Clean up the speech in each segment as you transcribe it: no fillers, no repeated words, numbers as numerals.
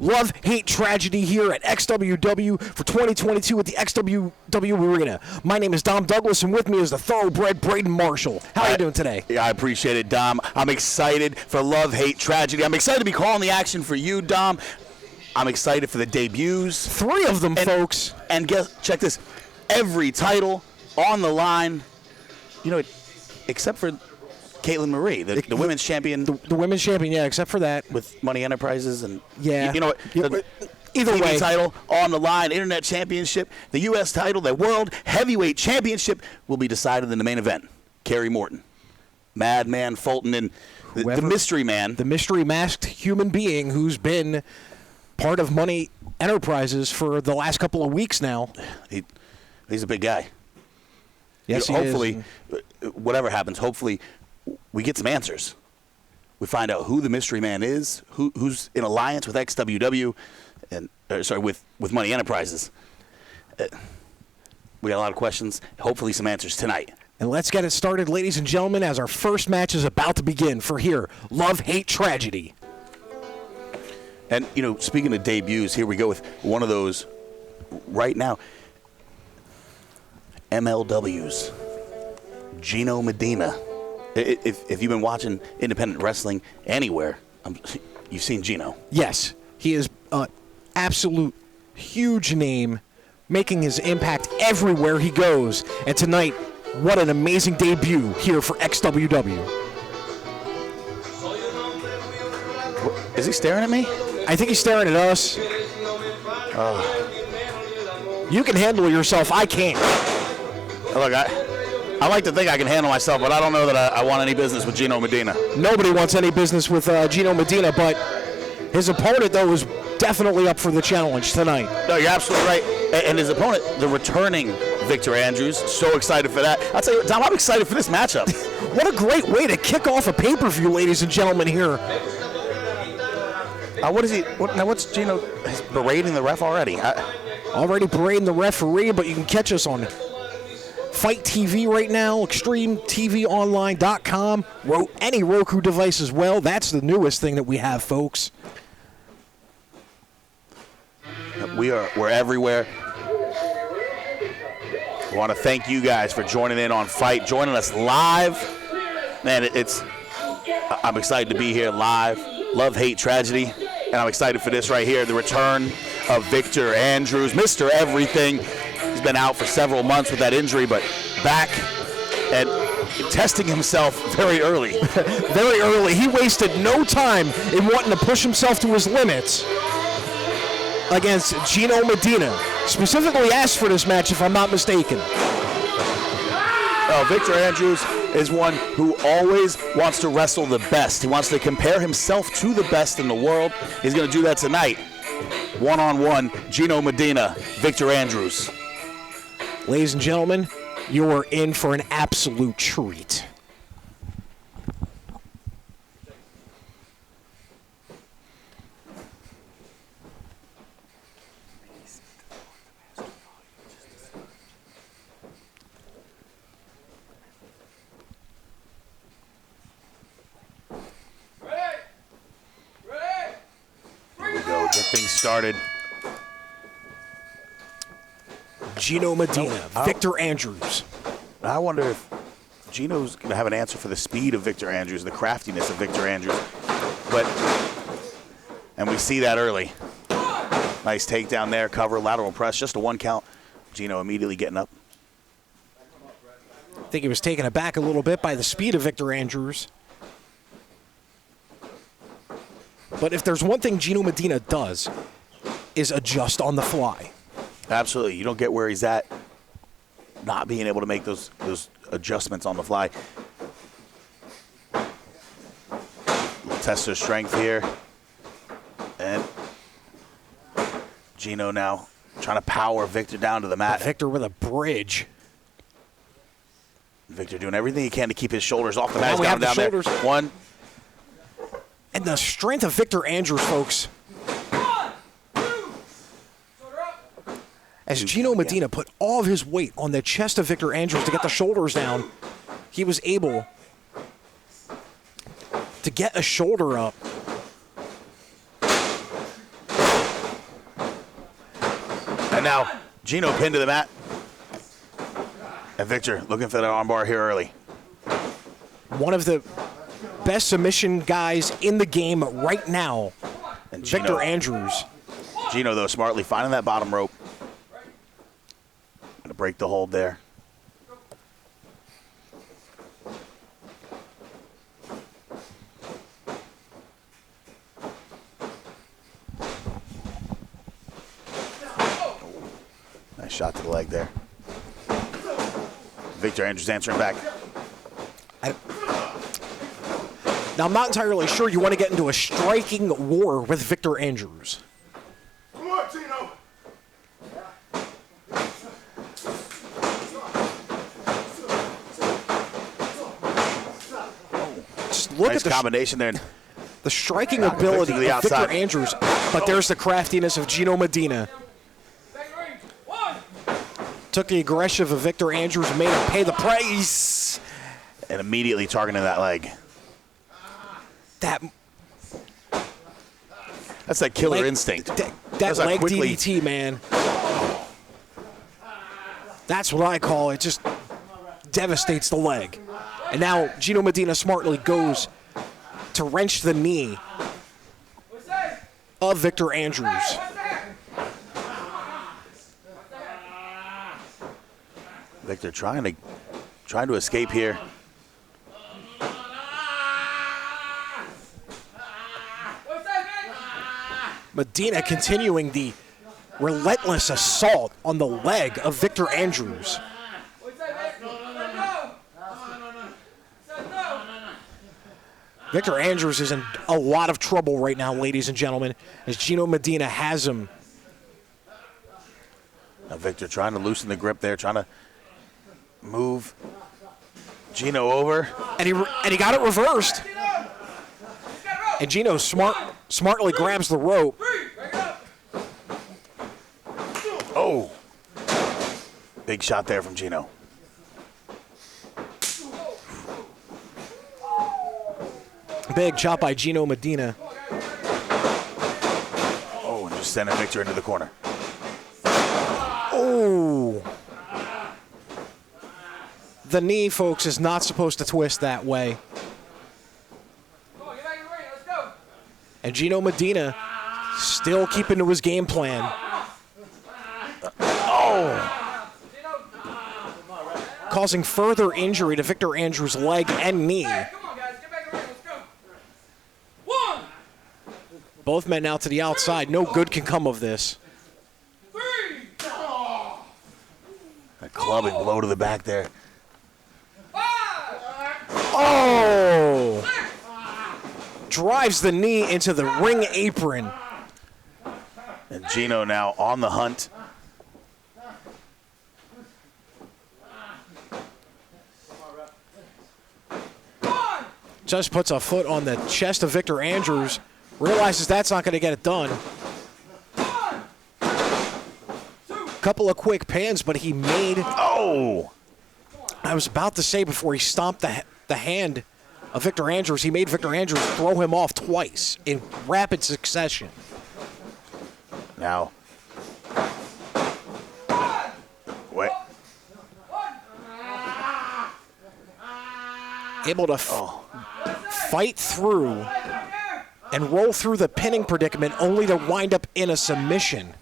Love, Hate, Tragedy here at XWW for 2022 at the XWW Arena. My name is Dom Douglas, and with me is the thoroughbred Braden Marshall. How are you doing today? Yeah, I appreciate it, Dom. I'm excited for Love, Hate, Tragedy. I'm excited to be calling the action for you, Dom. I'm excited for the debuts. 3 of them, folks. And check this. Every title on the line, except for Caitlin Marie, the women's champion. The women's champion, yeah, except for that. With Money Enterprises and yeah. You know what? Either TV way. title on the line, Internet Championship, the U.S. title, the World Heavyweight Championship will be decided in the main event. Kerry Morton, Madman Fulton, and the mystery man. The mystery masked human being who's been part of Money Enterprises for the last couple of weeks now. He's a big guy. Yes, hopefully, whatever happens, hopefully we get some answers. We find out who the mystery man is, who's in alliance with XWW, with Money Enterprises. We got a lot of questions. Hopefully some answers tonight. And let's get it started, ladies and gentlemen, as our first match is about to begin for here. Love, Hate, Tragedy. And, speaking of debuts, here we go with one of those right now. MLW's Gino Medina. If you've been watching independent wrestling anywhere, you've seen Gino. Yes, he is an absolute huge name, making his impact everywhere he goes. And tonight, what an amazing debut here for XWW. Is he staring at me? I think he's staring at us. You can handle yourself. I can't. Look, I like to think I can handle myself, but I don't know that I want any business with Gino Medina. Nobody wants any business with Gino Medina, but his opponent, though, is definitely up for the challenge tonight. No, you're absolutely right. And his opponent, the returning Victor Andrews, so excited for that. I'll tell you, Tom, I'm excited for this matchup. What a great way to kick off a pay-per-view, ladies and gentlemen, here. What is he? What's Gino? He's berating the ref already. Already berating the referee, but you can catch us on Fight TV right now, XtremeTVOnline.com, any Roku device as well. That's the newest thing that we have, folks. We're everywhere. I want to thank you guys for joining in on Fight, joining us live. Man, I'm excited to be here live. Love, Hate, Tragedy. And I'm excited for this right here, the return of Victor Andrews, Mr. Everything. He's been out for several months with that injury, but back and testing himself very early. Very early. He wasted no time in wanting to push himself to his limits against Gino Medina. Specifically asked for this match, if I'm not mistaken. Victor Andrews is one who always wants to wrestle the best. He wants to compare himself to the best in the world. He's going to do that tonight. One-on-one, Gino Medina, Victor Andrews. Ladies and gentlemen, you are in for an absolute treat. Get things started. Gino Medina, Victor Andrews. I wonder if Gino's going to have an answer for the speed of Victor Andrews, the craftiness of Victor Andrews. And we see that early. Nice takedown there, cover, lateral press, just a 1 count. Gino immediately getting up. I think he was taken aback a little bit by the speed of Victor Andrews. But if there's one thing Gino Medina does, is adjust on the fly. Absolutely. You don't get where he's at not being able to make those adjustments on the fly. Test their strength here. And Gino now trying to power Victor down to the mat. Victor with a bridge. Victor doing everything he can to keep his shoulders off the mat. He's got him down there. One. And the strength of Victor Andrews, folks. As Gino Medina put all of his weight on the chest of Victor Andrews to get the shoulders down, he was able to get a shoulder up now Gino pinned to the mat. And Victor looking for that armbar here early. One of the best submission guys in the game right now, And Victor Andrews. Gino, though, smartly finding that bottom rope. Gonna break the hold there. Nice shot to the leg there. Victor Andrews answering back. Now, I'm not entirely sure you want to get into a striking war with Victor Andrews. Come on, Gino. Just look Nice at the combination there. the striking Victor ability to the of Victor outside. Andrews, but there's the craftiness of Gino Medina. Took the aggression of Victor Andrews and made him pay the price. And immediately targeting that leg. That's that killer leg, instinct. That That's how leg quickly- DDT, man. That's what I call it. Just devastates the leg. And now Gino Medina smartly goes to wrench the knee of Victor Andrews. Victor trying to escape here. Medina continuing the relentless assault on the leg of Victor Andrews. Victor Andrews is in a lot of trouble right now, ladies and gentlemen, as Gino Medina has him. Now Victor trying to loosen the grip there, trying to move Gino over. And he got it reversed. And Gino smartly grabs the rope. Oh. Big shot there from Gino. Big chop by Gino Medina. Oh, and just sending Victor into the corner. Oh. The knee, folks, is not supposed to twist that way. And Gino Medina still keeping to his game plan. Oh! Causing further injury to Victor Andrews' leg and knee. Both men now to the outside. No good can come of this. A clubbing blow to the back there. Oh! Drives the knee into the ring apron. And Gino now on the hunt. Just puts a foot on the chest of Victor Andrews. Realizes that's not going to get it done. Couple of quick pans, but he made... Oh! I was about to say before he stomped the hand of Victor Andrews, he made Victor Andrews throw him off twice in rapid succession. Now. Wait. Able to fight through and roll through the pinning predicament only to wind up in a submission.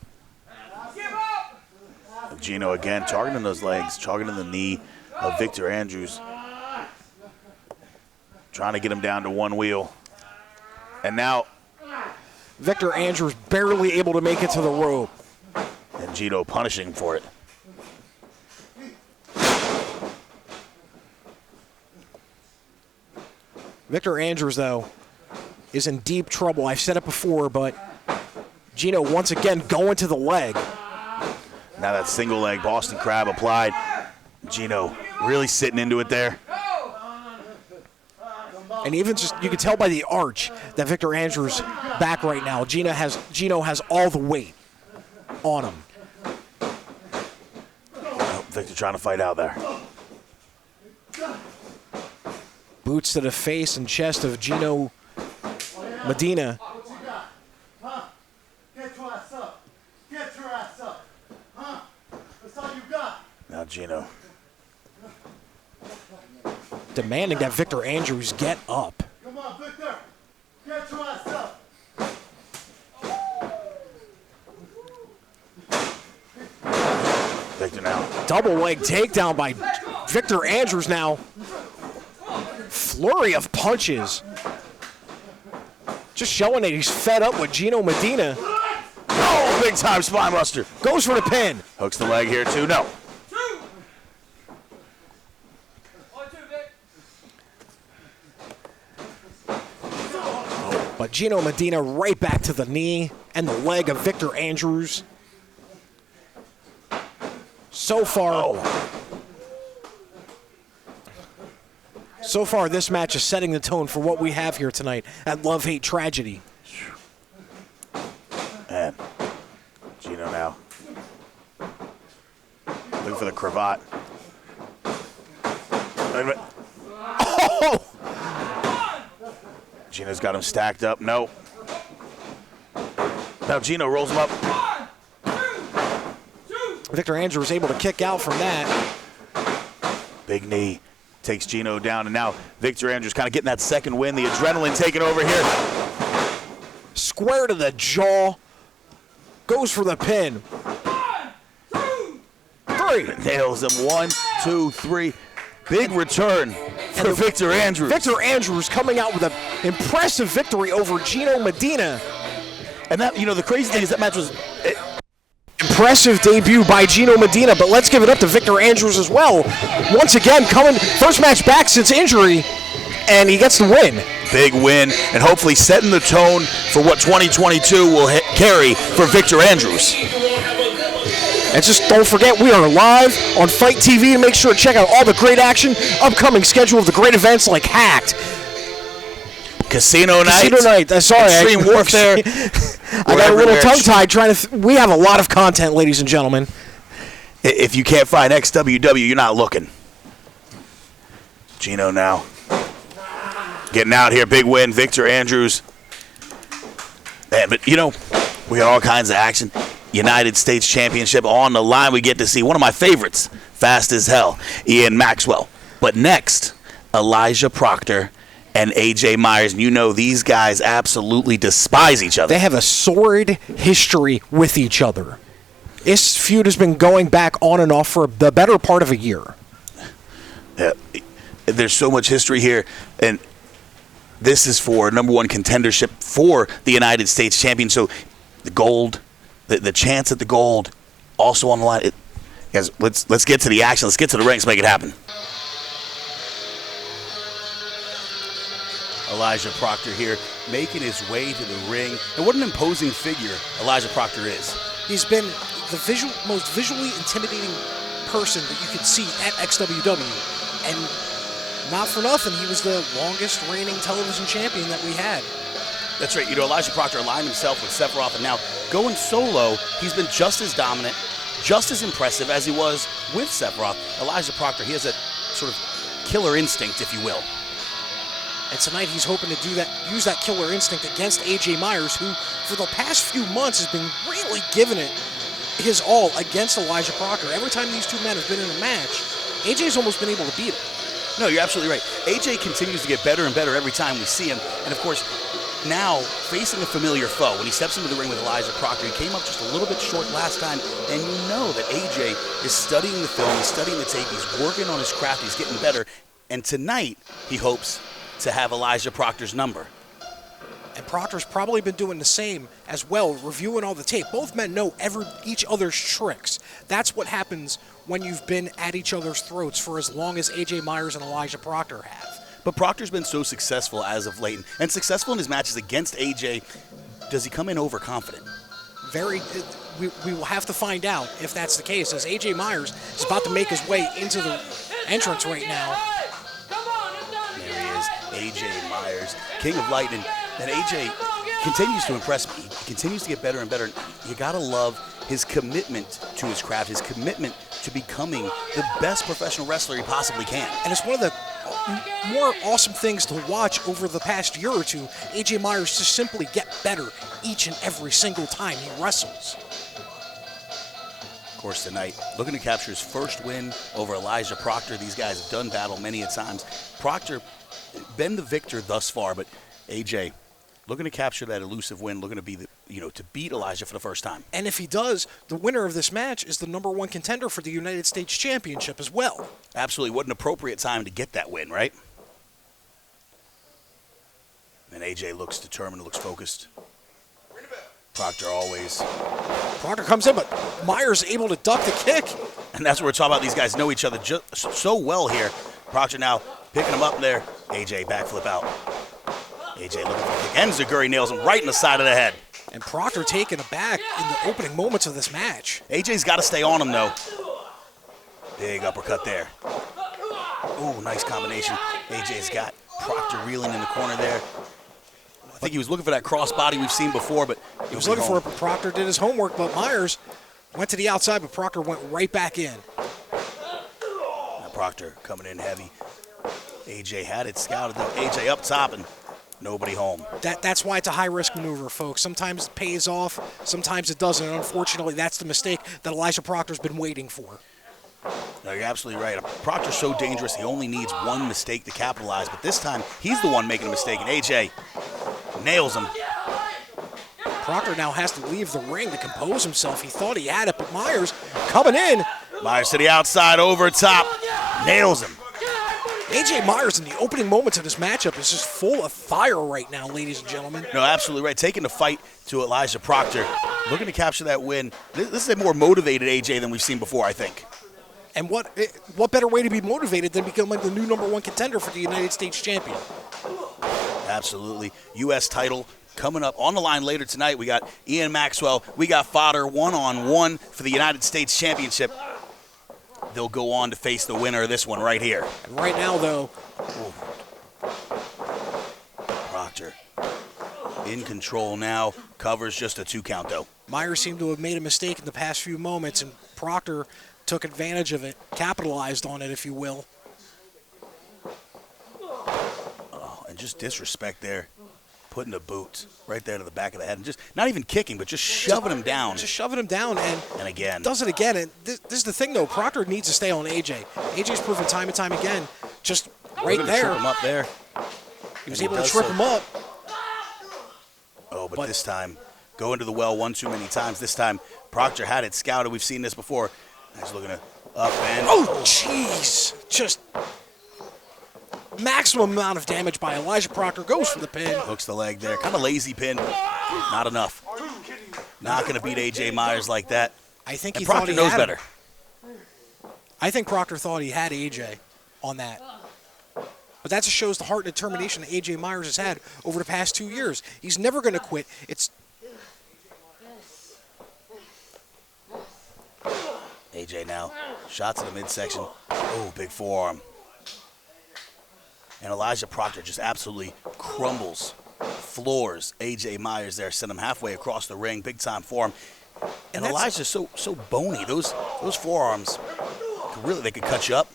Gino again targeting those legs, targeting the knee of Victor Andrews. Trying to get him down to one wheel. And now Victor Andrews barely able to make it to the rope. and Gino punishing for it. Victor Andrews, though, is in deep trouble. I've said it before, but Gino once again going to the leg. Now that single leg Boston Crab applied. Gino really sitting into it there. And even just, you can tell by the arch that Victor Andrews back right now. Gino has all the weight on him. Oh, Victor trying to fight out there. Boots to the face and chest of Gino Medina. Get your ass up. Get your ass up. Gino. Demanding that Victor Andrews get up. Come on, Victor. Get your ass up. Victor now. Double leg takedown by Victor Andrews now. Flurry of punches. Just showing that he's fed up with Gino Medina. Oh, big time spine buster. Goes for the pin. Hooks the leg here too. No. But Gino Medina right back to the knee and the leg of Victor Andrews. So far, this match is setting the tone for what we have here tonight at Love Hate Tragedy. And Gino now. Looking for the cravat. Wait a minute. Oh! Gino's got him stacked up. No. Now Gino rolls him up. Victor Andrews was able to kick out from that. Big knee takes Gino down, and now Victor Andrews kind of getting that second win. The adrenaline taking over here. Square to the jaw. Goes for the pin. 3. Nails him. 1, 2, 3. Big return for Victor Andrews. Victor Andrews coming out with an impressive victory over Gino Medina. And that, the crazy thing is that match was. Impressive debut by Gino Medina, but let's give it up to Victor Andrews as well. Once again, coming first match back since injury, and he gets the win. Big win, and hopefully setting the tone for what 2022 will carry for Victor Andrews. And just don't forget, we are live on Fight TV, and make sure to check out all the great action, upcoming schedule of the great events like Hacked, Casino Night. Sorry, Extreme Warfare. I got a little tongue-tied trying to. We have a lot of content, ladies and gentlemen. If you can't find XWW, you're not looking. Gino now. Getting out here, big win, Victor Andrews. Man, but we got all kinds of action. United States Championship on the line. We get to see one of my favorites, fast as hell, Ian Maxwell. But next, Elijah Proctor and AJ Myers. And these guys absolutely despise each other. They have a sordid history with each other. This feud has been going back on and off for the better part of a year. Yeah, there's so much history here, and this is for number one contendership for the United States champion. So the gold, the chance at the gold, also on the line. Guys, let's get to the action. Let's get to the ring. Let's make it happen. Elijah Proctor here, making his way to the ring. And what an imposing figure Elijah Proctor is. He's been the most visually intimidating person that you could see at XWW. And not for nothing, he was the longest reigning television champion that we had. That's right. Elijah Proctor aligned himself with Sephiroth, and now going solo, he's been just as dominant, just as impressive as he was with Sephiroth. Elijah Proctor, he has a sort of killer instinct, if you will. And tonight he's hoping to use that killer instinct against AJ Myers, who for the past few months has been really giving it his all against Elijah Proctor. Every time these two men have been in a match, AJ's almost been able to beat him. No, you're absolutely right. AJ continues to get better and better every time we see him. And of course, now facing a familiar foe, when he steps into the ring with Elijah Proctor, he came up just a little bit short last time, and you know that AJ is studying the film, he's studying the tape, he's working on his craft, he's getting better. And tonight, he hopes to have Elijah Proctor's number. And Proctor's probably been doing the same as well, reviewing all the tape. Both men know each other's tricks. That's what happens when you've been at each other's throats for as long as AJ Myers and Elijah Proctor have. But Proctor's been so successful as of late, and successful in his matches against AJ. Does he come in overconfident? We will have to find out if that's the case, as AJ Myers is about to make his way into the entrance right now. There he is, AJ Myers, King of Lightning. And AJ continues to impress me. He continues to get better and better. You gotta love his commitment to his craft, his commitment to becoming the best professional wrestler he possibly can. And it's one of the more awesome things to watch over the past year or two. AJ Myers just simply get better each and every single time he wrestles. course, tonight, looking to capture his first win over Elijah Proctor. These guys have done battle many a times. Proctor been the victor thus far, but AJ looking to capture that elusive win, looking to be to beat Elijah for the first time. And if he does, the winner of this match is the #1 contender for the United States Championship as well. Absolutely. What an appropriate time to get that win, right? And AJ looks determined, looks focused. Proctor always. Proctor comes in, but Myers able to duck the kick. And that's what we're talking about. These guys know each other just so well here. Proctor now picking him up there. AJ backflip out. AJ looking for the kick. And Zaguri nails him right in the side of the head. And Proctor taken aback in the opening moments of this match. AJ's got to stay on him, though. Big uppercut there. Oh, nice combination. AJ's got Proctor reeling in the corner there. I think he was looking for that crossbody we've seen before, but he was looking for it, but Proctor did his homework, but Myers went to the outside, but Proctor went right back in. Now Proctor coming in heavy. AJ had it scouted, though. AJ up top and nobody home. That's why it's a high-risk maneuver, folks. Sometimes it pays off, sometimes it doesn't, and unfortunately, that's the mistake that Elijah Proctor's been waiting for. No, you're absolutely right. Proctor's so dangerous, he only needs one mistake to capitalize, but this time, he's the one making a mistake, and AJ nails him. Proctor now has to leave the ring to compose himself. He thought he had it, but Myers coming in. Myers to the outside, over top, nails him. AJ Myers in the opening moments of this matchup is just full of fire right now, ladies and gentlemen. No, absolutely right. Taking the fight to Elijah Proctor, looking to capture that win. This is a more motivated AJ than we've seen before, I think. And what better way to be motivated than becoming the new #1 contender for the United States champion? Absolutely. U.S. title coming up on the line later tonight. We got Ian Maxwell. We got Fodder one-on-one for the United States Championship. They'll go on to face the winner of this one right here. And right now, though, Proctor in control now. Covers just a 2 count, though. Myers seemed to have made a mistake in the past few moments, and Proctor took advantage of it, capitalized on it, if you will. Oh, and just disrespect there. Putting the boot right there to the back of the head. And just not even kicking, but just shoving him down. Just shoving him down, and again. Does it again. And this is the thing, though. Proctor needs to stay on AJ. AJ's proven time and time again, just right there. Trip him up there. He was able to trip him up. Oh, but this time, go into the well one too many times. This time, Proctor had it scouted. We've seen this before. He's looking to up and. Oh, jeez. Just maximum amount of damage by Elijah Proctor. Goes for the pin. Hooks the leg there. Kind of lazy pin. Not enough. Not going to beat AJ Myers like that. I think he Proctor thought he knows had better. I think Proctor thought he had AJ on that. But that just shows the heart and determination that AJ Myers has had over the past 2 years. He's never going to quit. It's AJ now. Shots in the midsection. Oh, big forearm. And Elijah Proctor just absolutely crumbles, floors AJ Myers there, sent him halfway across the ring, big time for him. And Elijah's so bony. Those forearms, they could cut you up.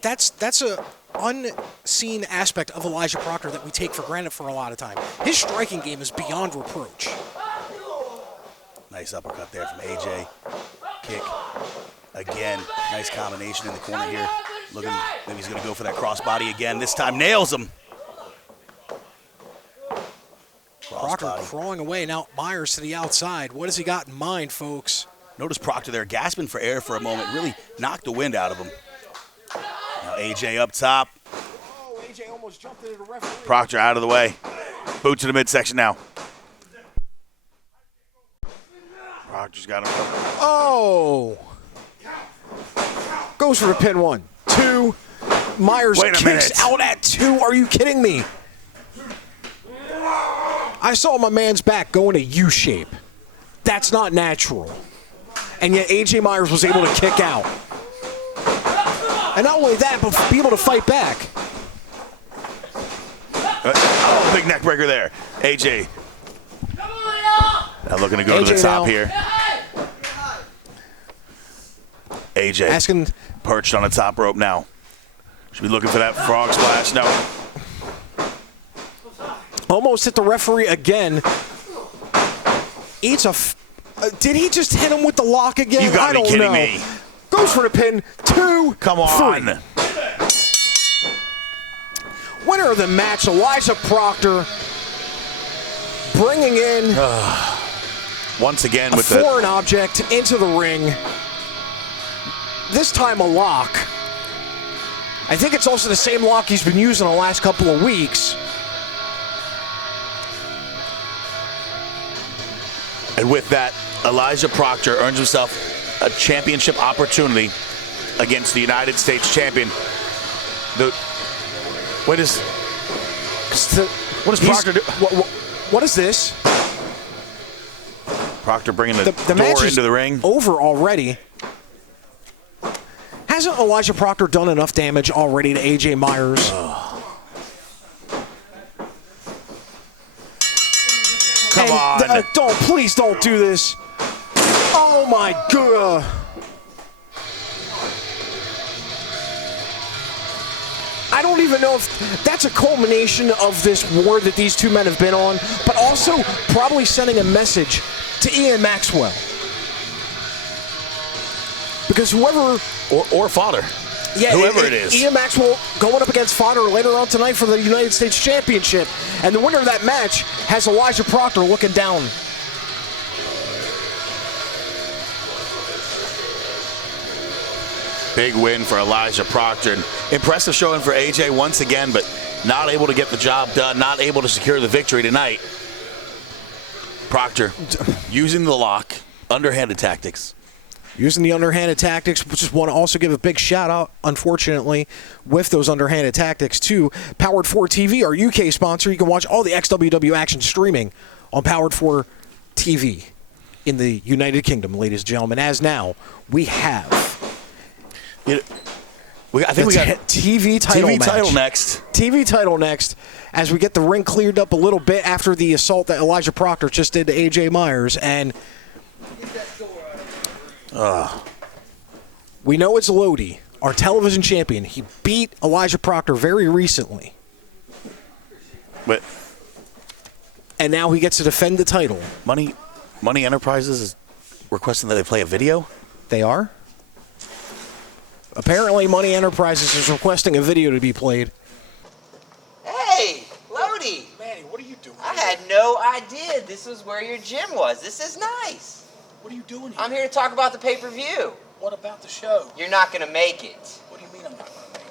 That's a unseen aspect of Elijah Proctor that we take for granted for a lot of time. His striking game is beyond reproach. Nice uppercut there from AJ. Kick. Again, nice combination in the corner here. Looking, maybe he's going to go for that crossbody again. This time nails him. Proctor crawling away. Now Myers to the outside. What has he got in mind, folks? Notice Proctor there gasping for air for a moment. Really knocked the wind out of him. Now AJ up top. Oh, AJ almost jumped into the referee. Proctor out of the way. Boot to the midsection now. Proctor's got him. Oh. Goes for the pin. 1, 2. Myers kicks out at 2. Are you kidding me? I saw my man's back go into U shape. That's not natural. And yet AJ Myers was able to kick out. And not only that, but be able to fight back. Oh, big neck breaker there. AJ. Now looking to go to the top here. AJ asking, perched on the top rope now. Should be looking for that frog splash. No. Almost hit the referee again. Eats a Did he just hit him with the lock again? You gotta be kidding me. Goes for the pin. 2, Come on. 3. Winner of the match, Elijah Proctor, bringing in Once again a with the foreign object into the ring. This time a lock. I think it's also the same lock he's been using the last couple of weeks. And with that, Elijah Proctor earns himself a championship opportunity against the United States champion. What does Proctor do? What is this? Proctor bringing the match door is into the ring. Over already. Hasn't Elijah Proctor done enough damage already to AJ Myers? Come on. Please don't do this. Oh my God. I don't even know if that's a culmination of this war that these two men have been on, but also probably sending a message to Ian Maxwell. Because whoever... Or Fodder. Yeah, whoever it is. Ian Maxwell going up against Fodder later on tonight for the United States Championship. And the winner of that match has Elijah Proctor looking down. Big win for Elijah Proctor. Impressive showing for AJ once again, but not able to get the job done, not able to secure the victory tonight. Proctor using the lock, underhanded tactics. Using the underhanded tactics, just want to also give a big shout out, unfortunately, with those underhanded tactics to Powered 4 TV, our UK sponsor. You can watch all the XWW action streaming on Powered 4 TV in the United Kingdom, ladies and gentlemen. As now, we have... I think we got TV title match. title next. TV title next as we get the ring cleared up a little bit after the assault that Elijah Proctor just did to AJ Myers. And we know it's Lodi, our television champion. He beat Elijah Proctor very recently. But and now he gets to defend the title. Money Enterprises is requesting that they play a video? They are? Apparently, Money Enterprises is requesting a video to be played. Hey, Lodi. Manny, what are you doing? I had no idea this was where your gym was. This is nice. What are you doing here? I'm here to talk about the pay-per-view. What about the show? You're not going to make it. What do you mean I'm not going to make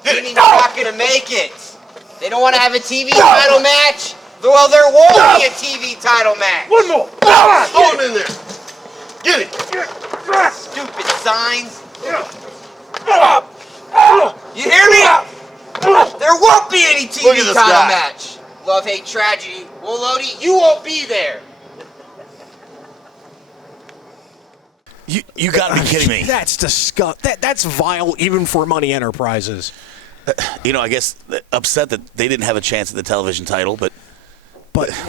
it? You mean you're not going to make it? They don't want to have a TV title match? Well, there won't be a TV title match. One more. Throw him in there. Get it. Stupid signs. You hear me? There won't be any TV Look at this title guy. match. Love, hate, tragedy. Well, Lodi, you won't be there. You got to be kidding me. That's disgusting. That's vile, even for Money Enterprises. I guess upset that they didn't have a chance at the television title, but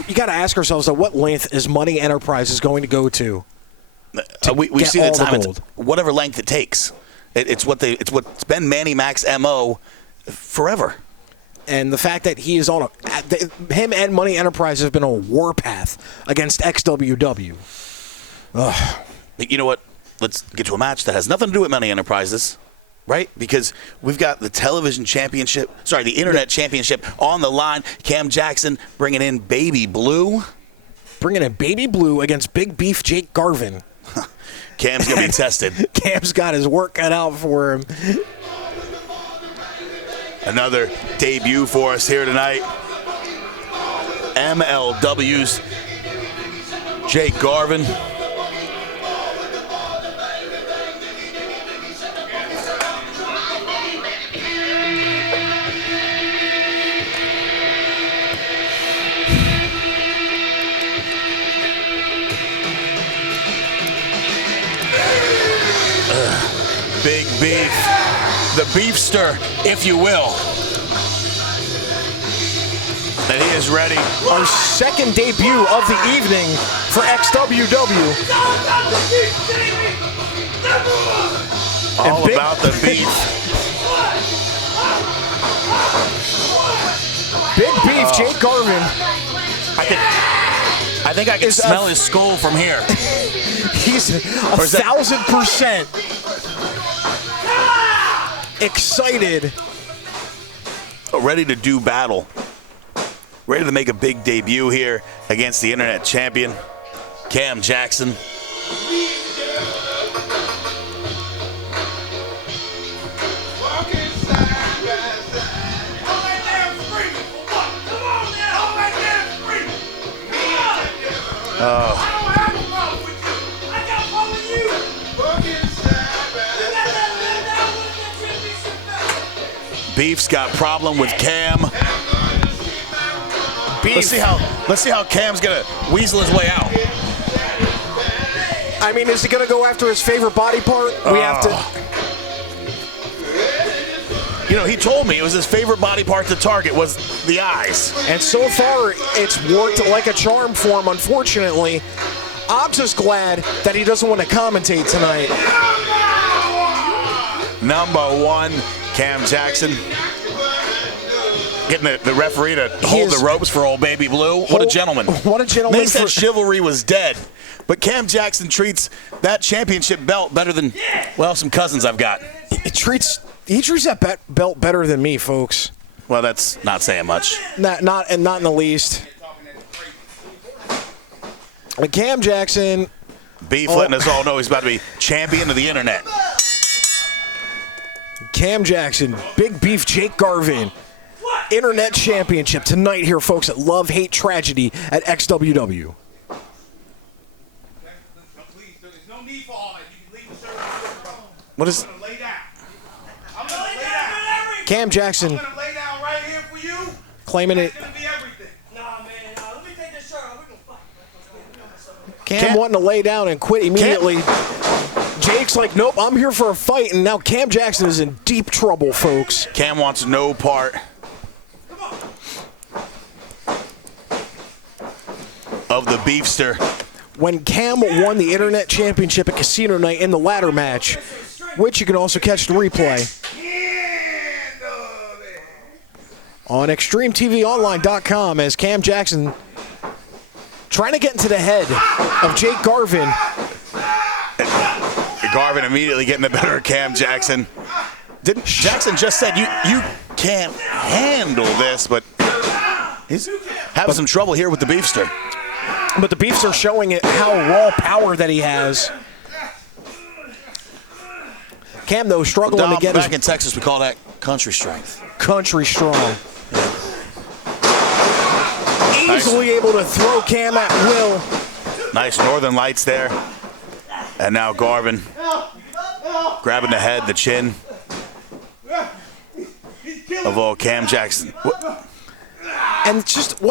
you got to ask ourselves, at what length is Money Enterprises going to go to? we get see the all the time. gold? Whatever length it takes. It's what's been Manny-Mac's MO forever. And the fact that he is on him and Money Enterprises have been on a warpath against XWW. Ugh. You know what? Let's get to a match that has nothing to do with Money Enterprises, right? Because we've got the the Internet Championship on the line. Cam Jackson bringing in Baby Blue. Bringing in Baby Blue against Big Beef Jake Garvin. Cam's going to be tested. Cam's got his work cut out for him. Another debut for us here tonight. MLW's Jake Garvin. Big Beef, the Beefster, if you will. And he is ready. Our second debut of the evening for XWW. All about the beef. Big Beef Jake Garvin. I think I can smell his skull from here. He's 1,000% excited. Ready to do battle. Ready to make a big debut here against the internet champion, Cam Jackson. Beef's got problem with Cam. Let's see how Cam's gonna weasel his way out. I mean, is he gonna go after his favorite body part? We have to. You know, he told me it was his favorite body part to target was the eyes. And so far, it's worked like a charm for him, unfortunately. I'm just glad that he doesn't want to commentate tonight. Number 1, Cam Jackson. Getting the referee to hold the ropes for old Baby Blue. What a gentleman. What a gentleman. They said chivalry was dead. But Cam Jackson treats that championship belt better than, well, some cousins I've got. He treats that belt better than me, folks. Well, that's not saying much. Not in the least. Cam Jackson. Beef letting us all know he's about to be champion of the internet. Cam Jackson, Big Beef Jake Garvin. Internet Championship tonight here, folks, at Love, Hate, Tragedy at XWW. What is... Cam Jackson claiming it. Cam wanting to lay down and quit immediately. Jake's like, nope, I'm here for a fight, and now Cam Jackson is in deep trouble, folks. Cam wants no part of the Beefster. When Cam won the Internet Championship at Casino Night in the ladder match, which you can also catch the replay on XtremeTVOnline.com, as Cam Jackson trying to get into the head of Jake Garvin. Garvin immediately getting the better of Cam Jackson. Jackson just said, you can't handle this, but he's having some trouble here with the Beefster. But the Beefster showing it how raw power that he has. Cam, though, struggling to get back in Texas, we call that country strength. Country strong. Easily able to throw Cam at will. Nice Northern Lights there. And now Garvin grabbing the head, the chin of old Cam Jackson. And just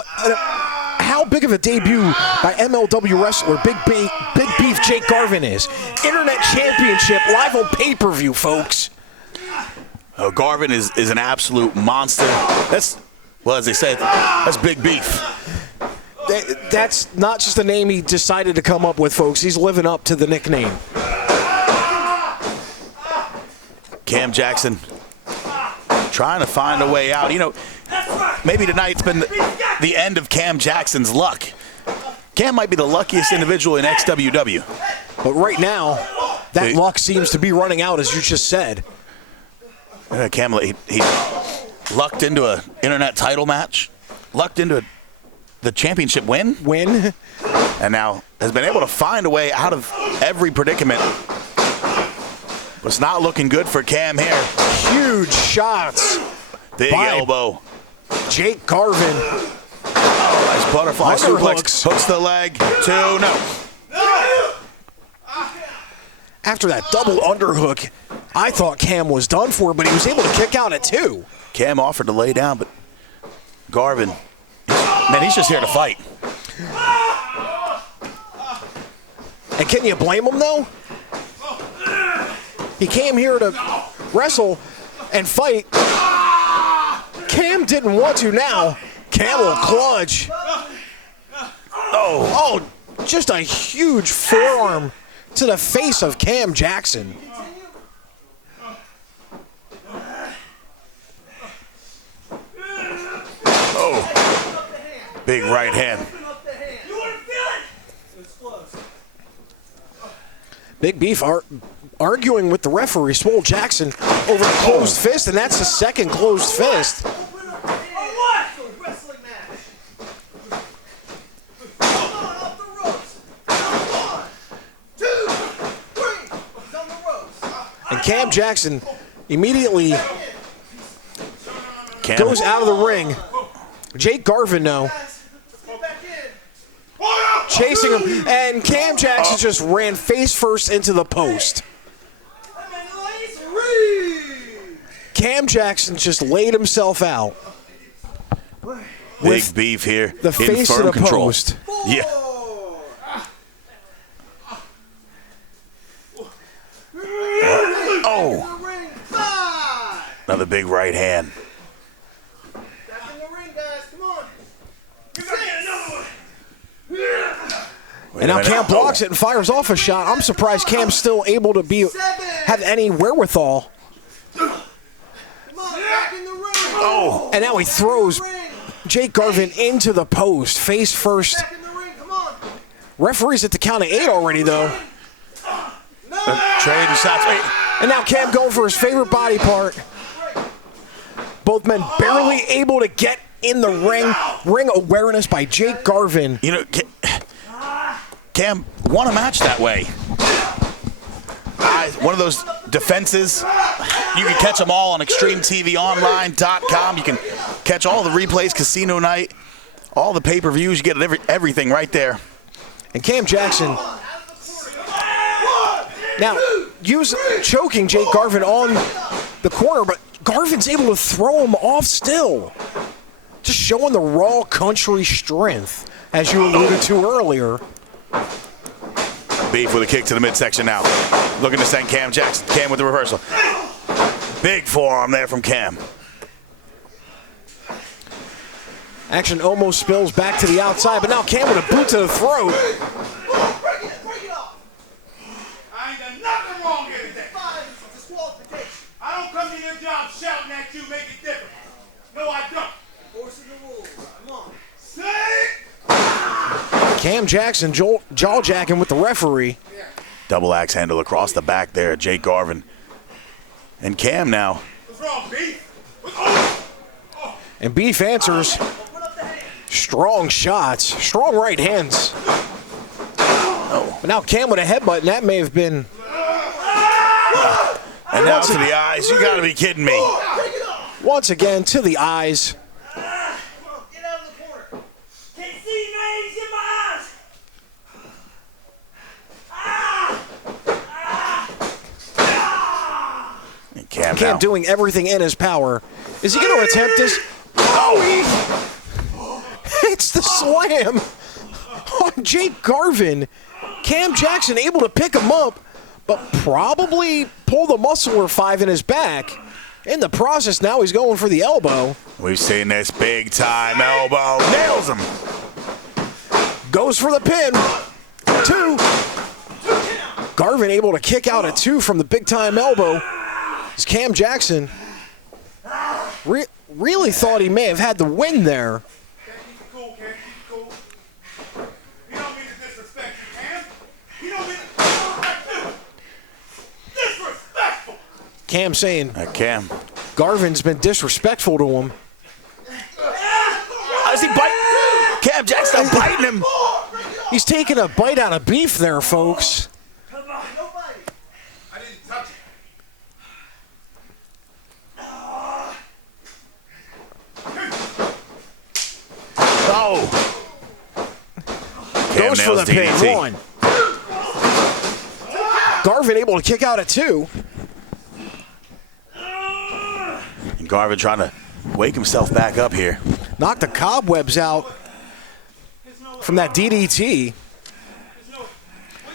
how big of a debut by MLW wrestler Big Beef Jake Garvin is. Internet Championship live on pay-per-view, folks. Garvin is an absolute monster. That's, well, as they say, that's Big Beef. That's not just a name he decided to come up with, folks. He's living up to the nickname. Cam Jackson trying to find a way out. You know, maybe tonight's been the end of Cam Jackson's luck. Cam might be the luckiest individual in XWW. But right now, that luck seems to be running out, as you just said. Cam, he lucked into an internet title match, lucked into the championship win, and now has been able to find a way out of every predicament. But it's not looking good for Cam here. Huge shots. Big elbow. Jake Garvin. Oh, nice butterfly suplex. Hooks the leg. 2, no. After that double underhook, I thought Cam was done for, but he was able to kick out at 2. Cam offered to lay down, but Garvin, man, he's just here to fight. And can you blame him, though? He came here to wrestle and fight. Cam didn't want to now. Cam will clutch. Oh, just a huge forearm to the face of Cam Jackson. Oh, big right hand. Big Beef arguing with the referee, Swole Jackson, over the closed fist, and that's the second closed fist. And Cam Jackson immediately goes out of the ring. Jake Garvin, though, chasing him, and Cam Jackson just ran face first into the post. Cam Jackson just laid himself out. Big Beef here. The face of the control. post. Yeah. Oh. Another big right hand. And now Cam blocks it and fires off a shot. I'm surprised Cam's still able to have any wherewithal. Oh. And now he throws Jake Garvin into the post, face first. Referee's at the count of 8 already, though. Trading shots. And now Cam going for his favorite body part. Both men barely able to get in the ring. Ring awareness by Jake Garvin. You know, Cam won a match that way. One of those defenses. You can catch them all on XtremeTVOnline.com. You can catch all the replays, Casino Night, all the pay-per-views. You get everything right there. And Cam Jackson now choking Jake Garvin on the corner, but Garvin's able to throw him off still. Just showing the raw country strength, as you alluded to earlier. Beef with a kick to the midsection now. Looking to send Cam Jackson. Cam with the reversal. Big forearm there from Cam. Action almost spills back to the outside, but now Cam with a boot to the throat. Break it off. I ain't done nothing wrong here today. I don't come to your job shouting at you, make it different. No, I don't. Forcing the rules. Come on. Say it. Cam Jackson jaw-jacking with the referee. Double axe handle across the back there, Jake Garvin. And Cam now. What's wrong, Beef? And Beef answers. Strong shots, strong right hands. Oh. But now Cam with a headbutt, and that may have been. And now to the eyes. You gotta be kidding me. Once again, to the eyes. Get out of the corner. Can't see, man. He's in my eyes. And Cam Cam now. doing everything in his power. Is he going to attempt this? Oh! It's the slam on Jake Garvin. Cam Jackson able to pick him up, but probably pull the muscle or 5 in his back. In the process, now he's going for the elbow. We've seen this big time elbow. Nails him. Goes for the pin. 2. Garvin able to kick out at 2 from the big time elbow. As Cam Jackson really thought he may have had the win there. Cam saying Cam. Garvin's been disrespectful to him. Is he biting? Cam Jackson biting him. He's taking a bite out of Beef there, folks. Come on, nobody. I didn't touch it. Oh. Goes for the pin. DDT. 1. Garvin able to kick out at 2. And Garvin trying to wake himself back up here. Knocked the cobwebs out from that DDT. What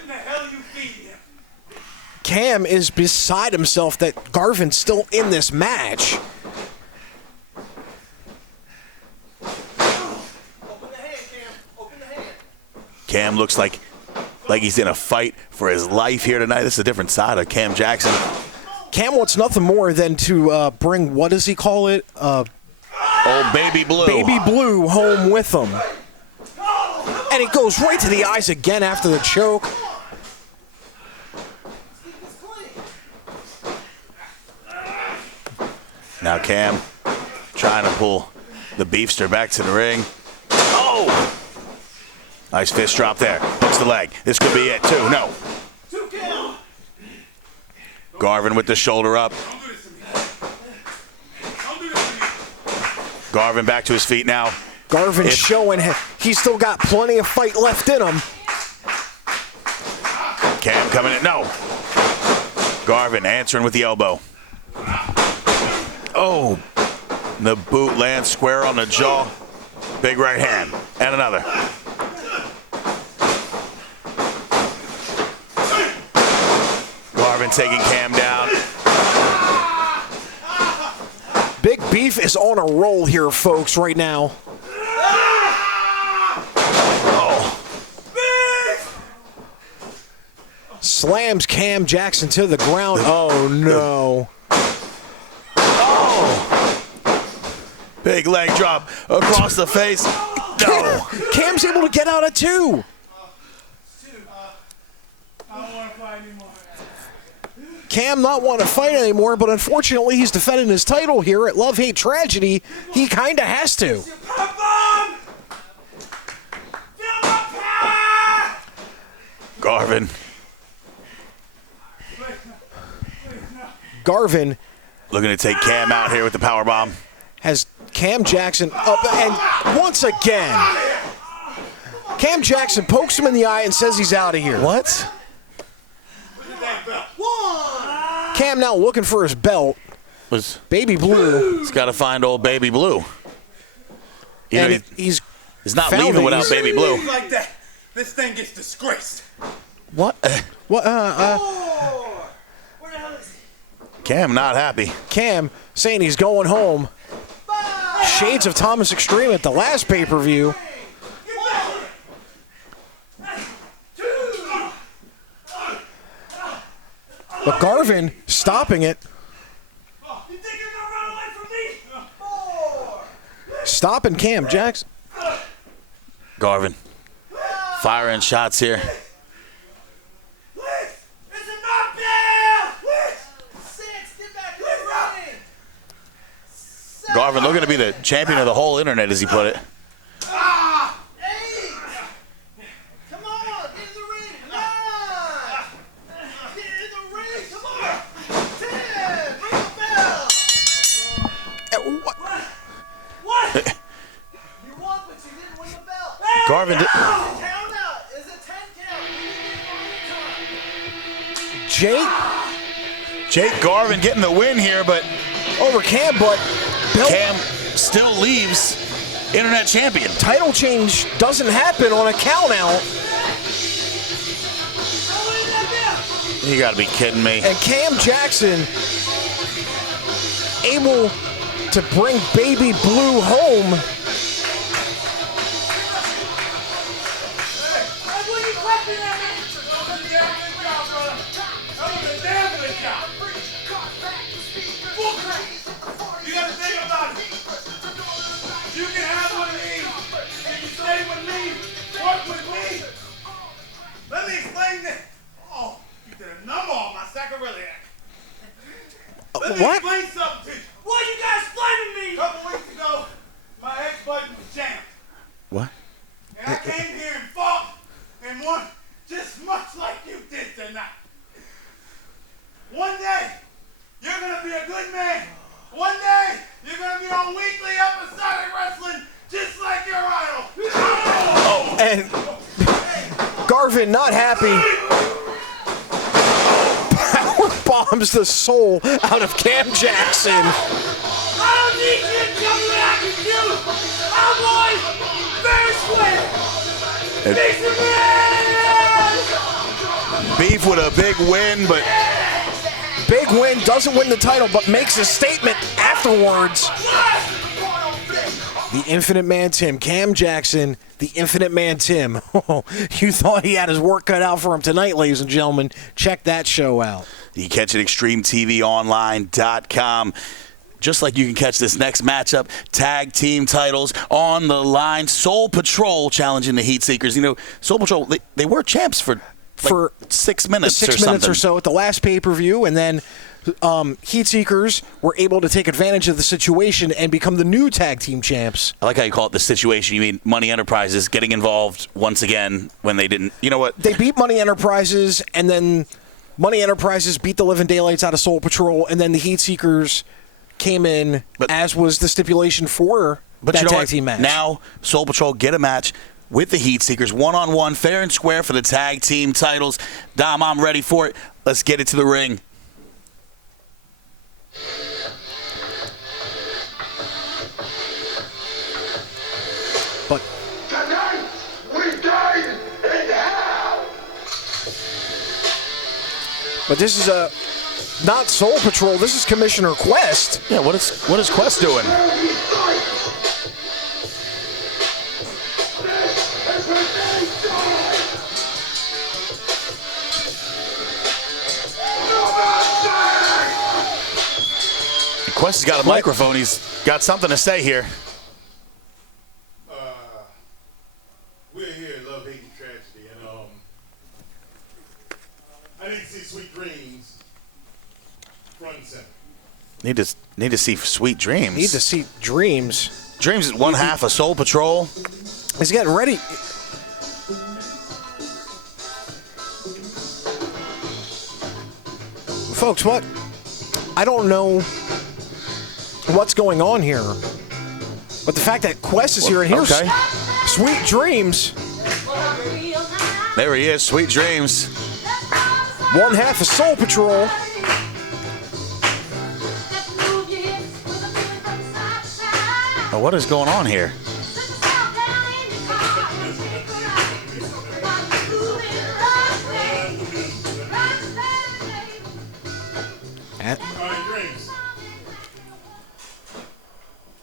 in the hell you feeding him? Cam is beside himself that Garvin's still in this match. Open the hand, Cam. Open the hand. Cam looks like he's in a fight for his life here tonight. This is a different side of Cam Jackson. Cam wants nothing more than to bring, what does he call it? Old Baby Blue. Baby Blue home with him. And it goes right to the eyes again after the choke. Now Cam trying to pull the Beefster back to the ring. Oh! Nice fist drop there. Hooks the leg. This could be it, too. No. Garvin with the shoulder up. Garvin back to his feet now. Garvin showing he's still got plenty of fight left in him. Cam coming in. No. Garvin answering with the elbow. Oh. The boot lands square on the jaw. Big right hand. And another. Garvin taking Cam down. Big Beef is on a roll here, folks, right now. Slams Cam Jackson to the ground. Oh, no. Oh! Big leg drop across the face. No. Cam's able to get out at 2. I don't want to fight anymore. Cam not want to fight anymore, but unfortunately he's defending his title here at Love Hate Tragedy. He kind of has to. Garvin. Garvin Looking to take Cam out here with the power bomb. has Cam Jackson up, and once again, Cam Jackson pokes him in the eye and says he's out of here. What? Cam now looking for his belt. Baby Blue. He's got to find old Baby Blue. You And know, he's not found leaving it. without Baby Blue. Like that, this thing gets disgraced. what? What? Cam not happy. Cam saying he's going home. Shades of Thomas Xtreme at the last pay-per-view. But Garvin stopping it. You think you're gonna run away from me? Stopping Cam Jackson. Garvin firing shots here. It's a knockdown! 6, get back to running! Garvin looking to be the champion of the whole internet, as he put it. 8! Come on, get in the ring! 9! Get in the ring, come on! 10! Ring the bell! What? You won, but you didn't win the bell. Garvin did- Count out! Is it 10 count? Jake Garvin getting the win here, but Over Cam, but belt Cam still leaves internet champion. title change doesn't happen on a count out. You got to be kidding me. And Cam Jackson able to bring Baby Blue home. You gotta think about it. You can have one of these and you stay with me, work with me. Let me explain this. Oh, you did a number on my sacroiliac. Let me What? explain something to you. What you guys explaining to me? A couple weeks ago, my ex-button was jammed. What? And I came here and fought and won just much like you did tonight. One day, you're gonna be a good man. One day, you're gonna be on weekly episodic wrestling just like your idol. And Garvin not happy. Power bombs the soul out of Cam Jackson. I don't need you to tell me what I can do. I'm always very square. Piece of man! Beef with a big win, but Big win, doesn't win the title, but makes a statement afterwards. The Infinite Man Tim, Cam Jackson, the Infinite Man Tim. You thought he had his work cut out for him tonight, ladies and gentlemen. Check that show out. you catch it at XtremeTVOnline.com. Just like you can catch this next matchup, tag team titles on the line. Soul Patrol challenging the Heat Seekers. You know, Soul Patrol, they were champs for for 6 minutes 6 or minutes something. or so at the last pay-per-view, and then Heat Seekers were able to take advantage of the situation and become the new tag team champs. I like how you call it the situation. You mean Money Enterprises getting involved once again when they didn't. You know what? They beat Money Enterprises, and then Money Enterprises beat the living daylights out of Soul Patrol, and then the Heat Seekers came in, as was the stipulation for that you know tag what? team match. Now Soul Patrol get a match with the Heat Seekers, one-on-one, fair and square for the tag team titles. Dom, I'm ready for it. Let's get it to the ring. But Tonight, we died in hell! this is not Soul Patrol. This is Commissioner Quest. Yeah, what is Quest doing? Quest has got a microphone. He's got something to say here. We're here at Love, Hate, and Tragedy, and I need to see Sweet Dreams front and center. Need to see Sweet Dreams. Need to see Dreams. Dreams is one half of Soul Patrol. He's getting ready. Folks, what? I don't know what's going on here, but the fact that Quest is here and here's Sweet Dreams. There he is, Sweet Dreams. One half of Soul Patrol. Oh, what is going on here? All right, Dreams.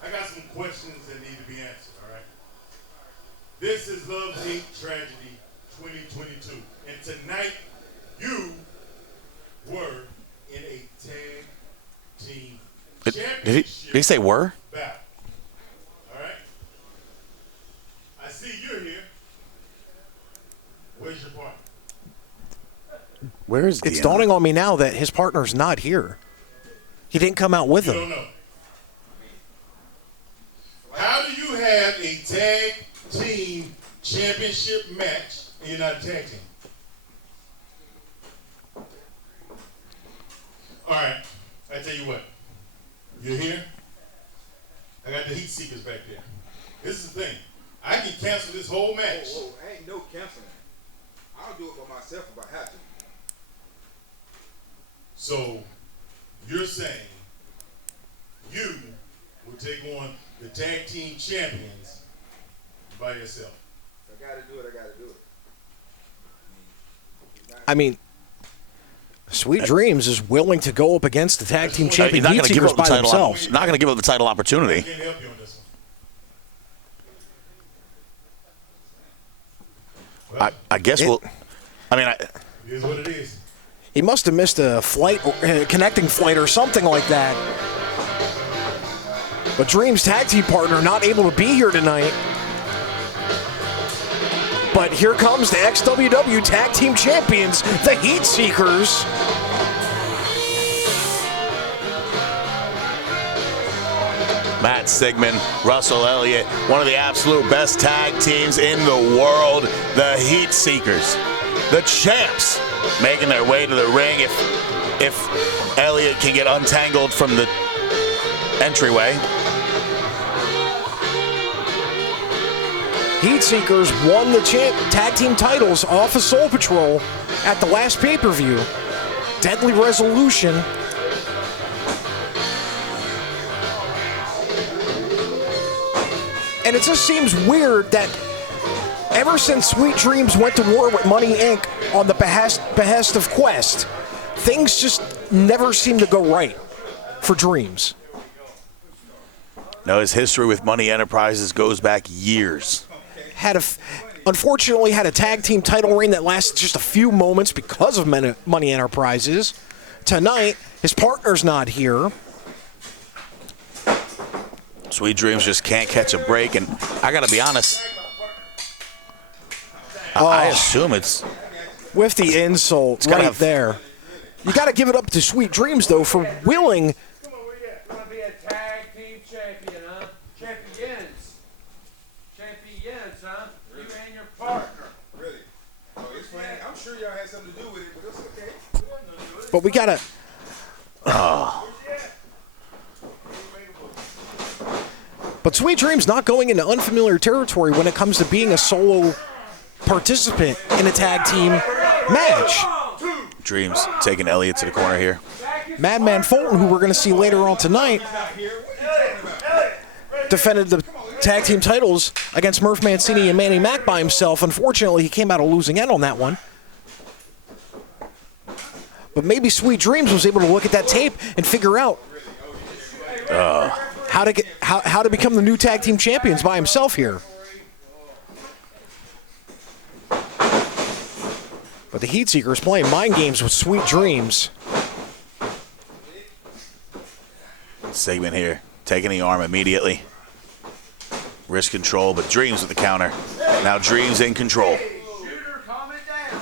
I got some questions that need to be answered, all right? This is Love, Hate, Tragedy 2022. And tonight, you were in a tag team championship Did he say were? battle. All right? I see you're here. Where's your partner? Where is It's dawning on me now that his partner's not here. He didn't come out with You him. don't know. How do you have a tag team championship match and you're not a tag team? All right, I tell you what. You're here. I got the Heat Seekers back there. This is the thing. I can cancel this whole match. Whoa, ain't no canceling. I'll do it by myself if I have to. So you're saying you will take on the tag team champions by yourself? If I gotta do it, I gotta do it. I mean, Sweet Dreams is willing to go up against the tag team He's champion not Heat going to give Seekers up the by title. themselves. Not going to give up the title I opportunity. can't help you on this one. Well, I guess we'll. I mean, it is what it is. He must have missed a flight, connecting flight or something like that. But Dream's tag team partner not able to be here tonight. But here comes the XWW Tag Team Champions, the Heat Seekers. Matt Sigmund, Russell Elliott, one of the absolute best tag teams in the world, the Heat Seekers, the champs, making their way to the ring. If Elliott can get untangled from the entryway. Heat Seekers won the tag team titles off of Soul Patrol at the last pay-per-view. Deadly Resolution. And it just seems weird that ever since Sweet Dreams went to war with Money Inc. on the behest of Quest, things just never seem to go right for Dreams. No, his history with Money Enterprises goes back years. Unfortunately had a tag team title reign that lasted just a few moments because of Money Enterprises. Tonight, his partner's not here. Sweet Dreams just can't catch a break, and I got to be honest, I assume it's With the insult right there. You got to give it up to Sweet Dreams, though, for willing. Come on, where you at? Want to be a tag team champion, huh? Champions. Champions, huh? You and your partner. Really? Oh, it's funny. I'm sure y'all had something to do with it, but it's okay. But we got to. But Sweet Dreams not going into unfamiliar territory when it comes to being a solo participant in a tag team match. Dreams taking Elliott to the corner here. Madman Fulton, who we're going to see later on tonight, defended the tag team titles against Murph Mancini and Manny Mac by himself. Unfortunately, he came out a losing end on that one. But maybe Sweet Dreams was able to look at that tape and figure out how to become the new tag team champions by himself here. But the Heat Seekers playing mind games with Sweet Dreams. Segment here, taking the arm immediately. Wrist control, but Dreams with the counter. Now Dreams in control. Shooter, calm it down.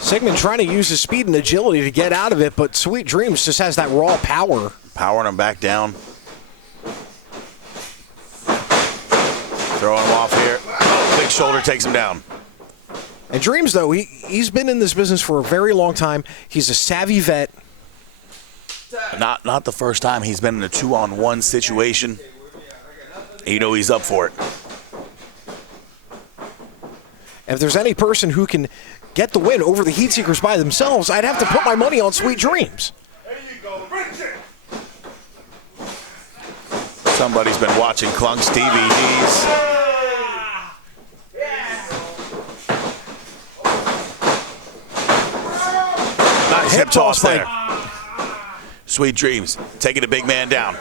Sigmund trying to use his speed and agility to get out of it, but Sweet Dreams just has that raw power. Powering him back down. Throwing him off here. Oh, big shoulder takes him down. And Dreams, though, he's been in this business for a very long time. He's a savvy vet. Not the first time he's been in a 2-on-1 situation. You know he's up for it. And if there's any person who can get the win over the Heat Seekers by themselves, I'd have to put my money on Sweet Dreams. There you go, Richard. Somebody's been watching Klunk's DVDs. Nice hip toss there. Sweet Dreams taking the big man down.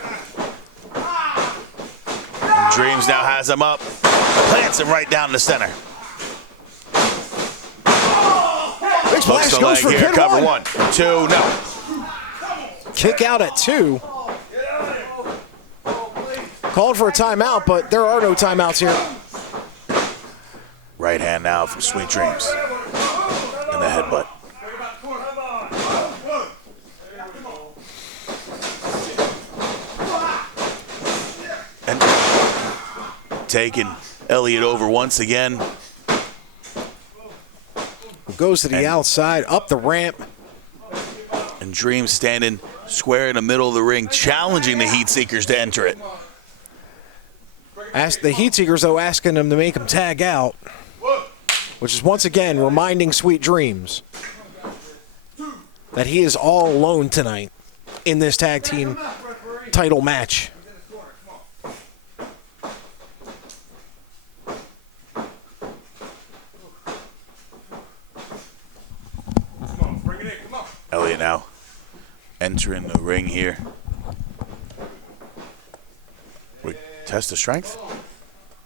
And Dreams now has him up. Plants him right down the center. Big Looks splash the goes leg for here. pin Cover 1. 1, 2, no. Kick out at 2. Called for a timeout, but there are no timeouts here. Right hand now from Sweet Dreams. And the headbutt. And taking Elliott over once again. Goes to the outside, up the ramp. And Dreams standing square in the middle of the ring, challenging the Heat Seekers to enter it. Ask the Heat Seekers, though, asking him to make him tag out, which is once again reminding Sweet Dreams that he is all alone tonight in this tag team title match. Elliott now entering the ring here. We test the strength.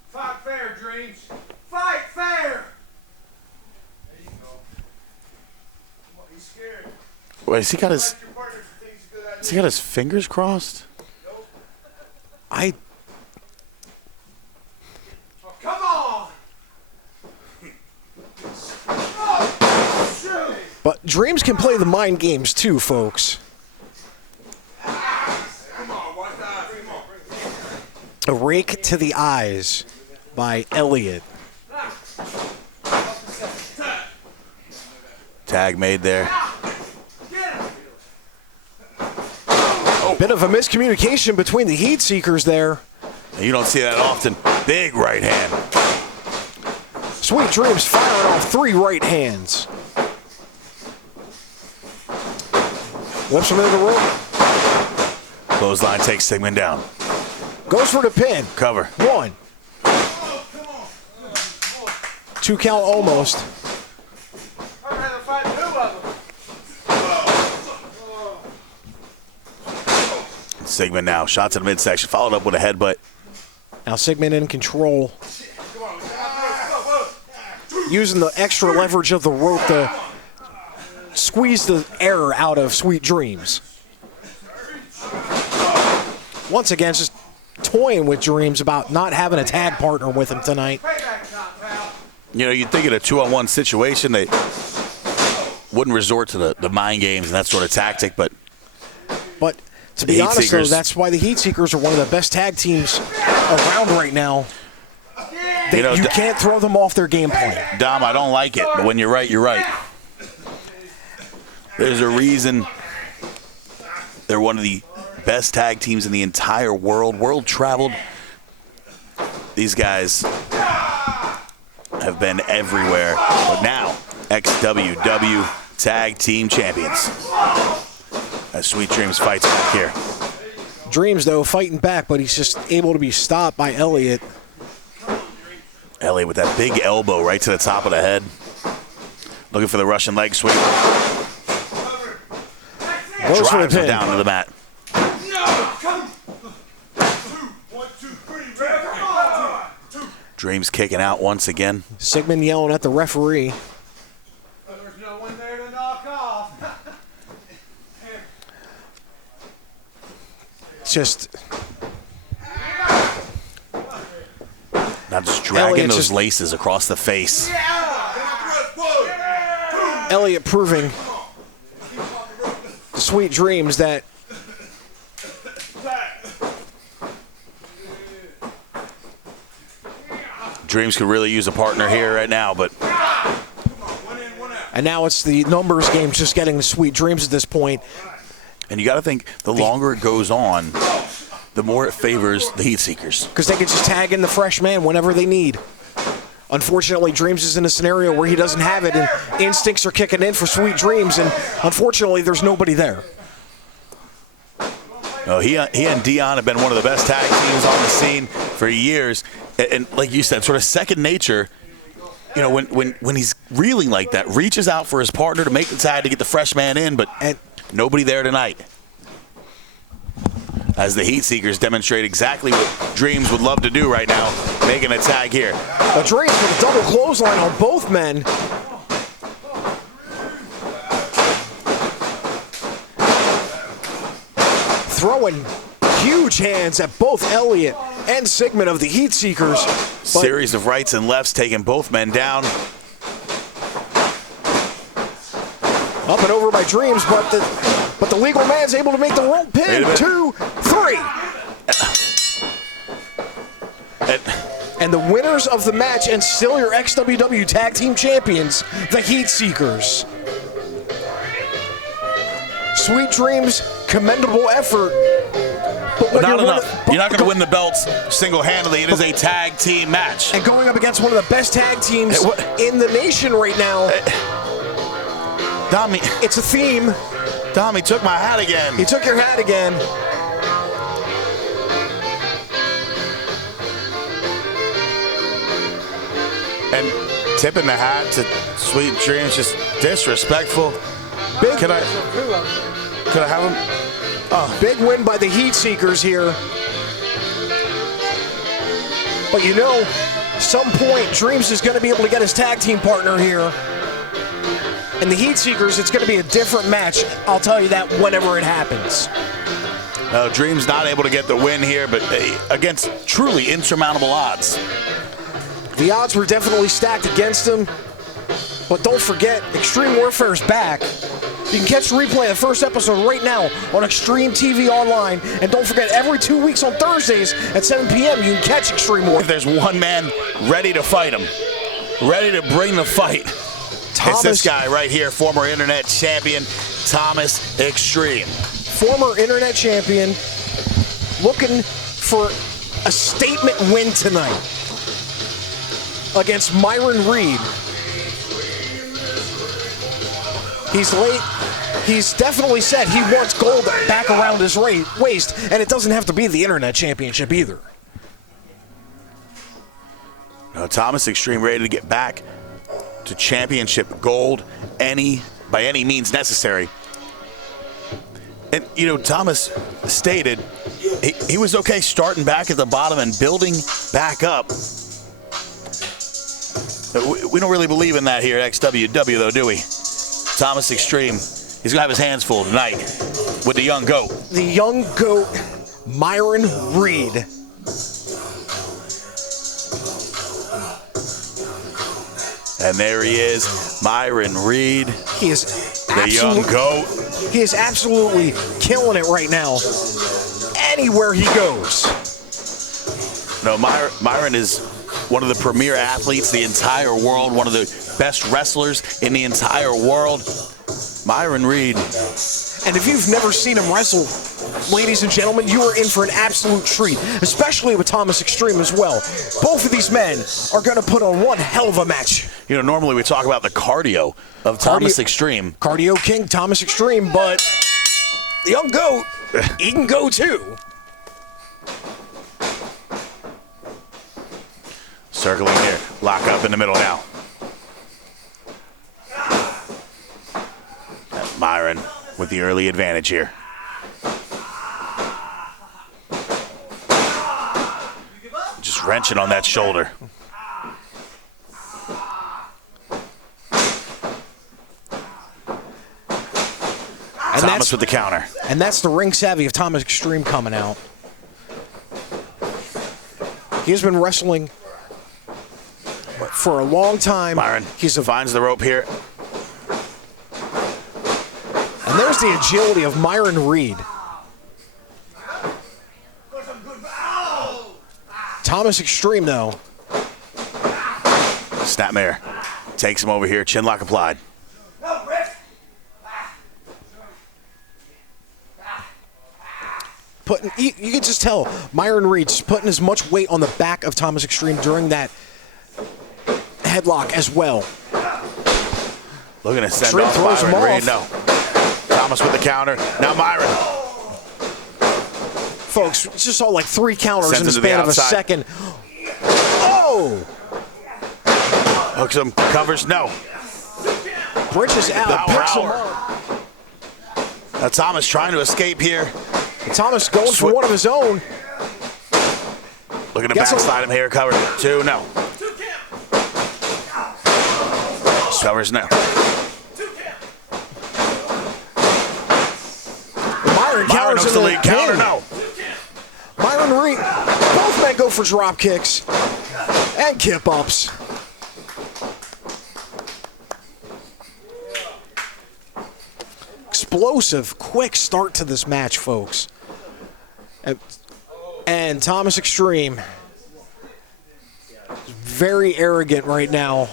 Fight fair, Dreams. Fight fair. There you go. He's scared. Wait, has he got his fingers crossed? I Oh, come on. Oh, shoot. But Dreams can play the mind games too, folks. Come on, watch the eyes. Come on. A rake to the eyes by Elliott. Tag made there. Bit of a miscommunication between the Heat Seekers there. You don't see that often. Big right hand. Sweet Dreams firing off 3 right hands. Whips him into the rope. Clothesline takes Sigmund down. Goes for the pin. Cover. 1. 2 count almost. I'd rather fight 2 of them. Sigmund now. Shots in the midsection. Followed up with a headbutt. Now Sigmund in control. Using the extra leverage of the rope to squeeze the air out of Sweet Dreams. Once again, just toying with Dreams about not having a tag partner with him tonight. You know, you'd think in a 2-on-1 situation they wouldn't resort to the mind games and that sort of tactic, but to be honest, though, that's why the Heat Seekers are one of the best tag teams around right now. You can't throw them off their game plan. Dom, I don't like it, but when you're right, you're right. There's a reason they're one of the best tag teams in the entire world traveled. These guys have been everywhere, but now XWW Tag Team Champions. As Sweet Dreams fights back here. Dreams, though, fighting back, but he's just able to be stopped by Elliott. Elliott with that big elbow right to the top of the head. Looking for the Russian leg sweep. Drives him down to the mat. Dreams kicking out once again. Sigmund yelling at the referee. There's no one there to knock off. Just now just dragging those laces across the face. Elliott proving to Sweet Dreams that Dreams could really use a partner here right now, but and now it's the numbers game, just getting the Sweet Dreams at this point. And you got to think, the longer it goes on, the more it favors the Heat Seekers. Because they can just tag in the fresh man whenever they need. Unfortunately, Dreams is in a scenario where he doesn't have it, and instincts are kicking in for Sweet Dreams, and unfortunately, there's nobody there. No, he and Dion have been one of the best tag teams on the scene for years. And like you said, sort of second nature. You know, when he's reeling like that, reaches out for his partner to make the tag to get the fresh man in, but nobody there tonight. As the Heat Seekers demonstrate exactly what Dreams would love to do right now, making a tag here. Dreams with a double clothesline on both men. Throwing huge hands at both Elliott and Sigmund of the Heat Seekers. Series of rights and lefts taking both men down. Up and over by Dreams, but the legal man's able to make the rope pin. 2, 3. And the winners of the match and still your XWW Tag Team Champions, the Heat Seekers. Sweet Dreams, commendable effort. But not enough. You're not going to win the belts single-handedly. It is a tag team match. And going up against one of the best tag teams in the nation right now. Dom, it's a theme. Dom, he took my hat again. He took your hat again. And tipping the hat to Sweet Dreams, just disrespectful. Could I have him? Big win by the Heat Seekers here. But you know, some point, Dreams is going to be able to get his tag team partner here. And the Heat Seekers, it's going to be a different match. I'll tell you that whenever it happens. Dreams not able to get the win here, but against truly insurmountable odds. The odds were definitely stacked against him. But don't forget, Extreme Warfare is back. You can catch the replay of the first episode right now on Xtreme TV Online. And don't forget, every 2 weeks on Thursdays at 7 p.m., you can catch Extreme Warfare. If there's one man ready to fight him, ready to bring the fight, it's this guy right here, former internet champion, Thomas Xtreme. Former internet champion, looking for a statement win tonight against Myron Reed. He's late. He's definitely said he wants gold back around his waist, and it doesn't have to be the internet championship either. Now, Thomas Xtreme ready to get back to championship gold by any means necessary. And, you know, Thomas stated he was okay starting back at the bottom and building back up. We don't really believe in that here at XWW, though, do we? Thomas Xtreme, he's going to have his hands full tonight with the young GOAT. The young GOAT, Myron Reed. And there he is, Myron Reed, He is the young goat. He is absolutely killing it right now. Anywhere he goes. No, Myron is one of the premier athletes in the entire world, one of the best wrestlers in the entire world. Myron Reed. And if you've never seen him wrestle, ladies and gentlemen, you are in for an absolute treat, especially with Thomas Xtreme as well. Both of these men are going to put on one hell of a match. You know, normally we talk about the cardio of Thomas Xtreme. Cardio King, Thomas Xtreme, but the young goat, he can go too. Circling here, lock up in the middle now. Myron with the early advantage here. Just wrenching on that shoulder. And Thomas with the counter. And that's the ring savvy of Thomas Xtreme coming out. He has been wrestling for a long time. Myron finds the rope here. And there's the agility of Myron Reed. Thomas Xtreme, though. Snapmare takes him over here. Chinlock applied. You can just tell Myron Reed's putting as much weight on the back of Thomas Xtreme during that headlock as well. Looking to send off Myron Reed. No. Thomas with the counter. Now Myron. Folks, just saw like 3 counters in the span of a second. Oh! Hooks him, covers, no. Bridges out, picks him up. Now Thomas trying to escape here. Thomas going for one of his own. Looking to backslide him here, cover. 2, no. Covers, no. Myron counters hooks the lead counter, no. Myron Reed, both men go for drop kicks and kip ups. Explosive, quick start to this match, folks. And Thomas Xtreme is very arrogant right now.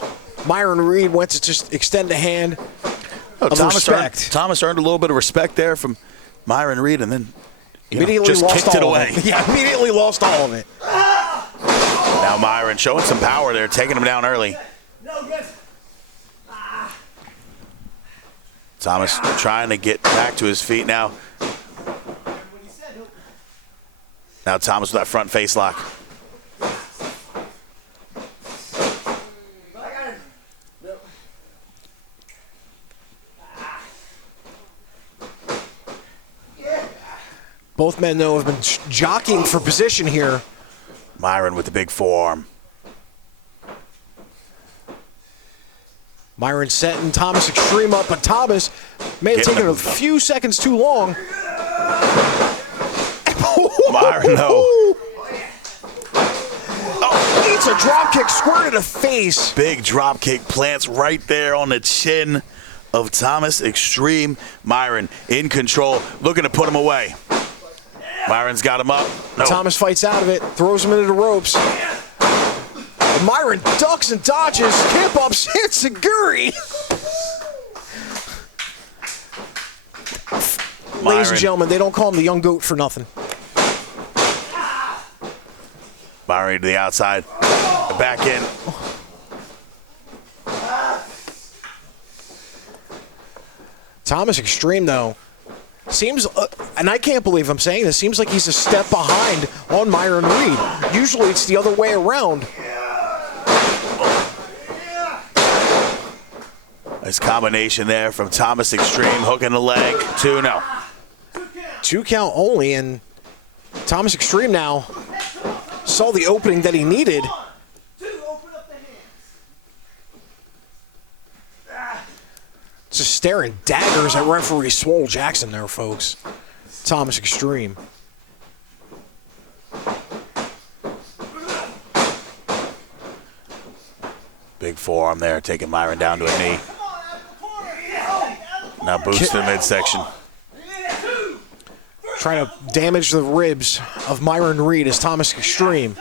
Myron Reed went to just extend a hand of respect. Thomas earned a little bit of respect there from Myron Reed, and then immediately just lost kicked it all away. Of it. Yeah, immediately lost all of it. Now Myron showing some power there, taking him down early. Thomas trying to get back to his feet now. Now Thomas with that front face lock. Both men, though, have been jockeying for position here. Myron with the big forearm. Myron setting Thomas Xtreme up, but Thomas may have taken a few seconds too long. Myron, no. Oh, eats a drop kick square to the face. Big drop kick plants right there on the chin of Thomas Xtreme. Myron in control, looking to put him away. Myron's got him up. No. Thomas fights out of it, throws him into the ropes. Myron ducks and dodges, kip ups, hits Seguri. Ladies and gentlemen, they don't call him the young goat for nothing. Myron to the outside, back in. Thomas Xtreme, though, seems, and I can't believe I'm saying this, seems like he's a step behind on Myron Reed. Usually it's the other way around. Nice combination there from Thomas Xtreme, hooking the leg. 2, no. 2 count only, and Thomas Xtreme now saw the opening that he needed. Just staring daggers at referee Swole Jackson there, folks. Thomas Xtreme. Big forearm there, taking Myron down to a knee. Now boots to the midsection. Trying to damage the ribs of Myron Reed as Thomas Xtreme.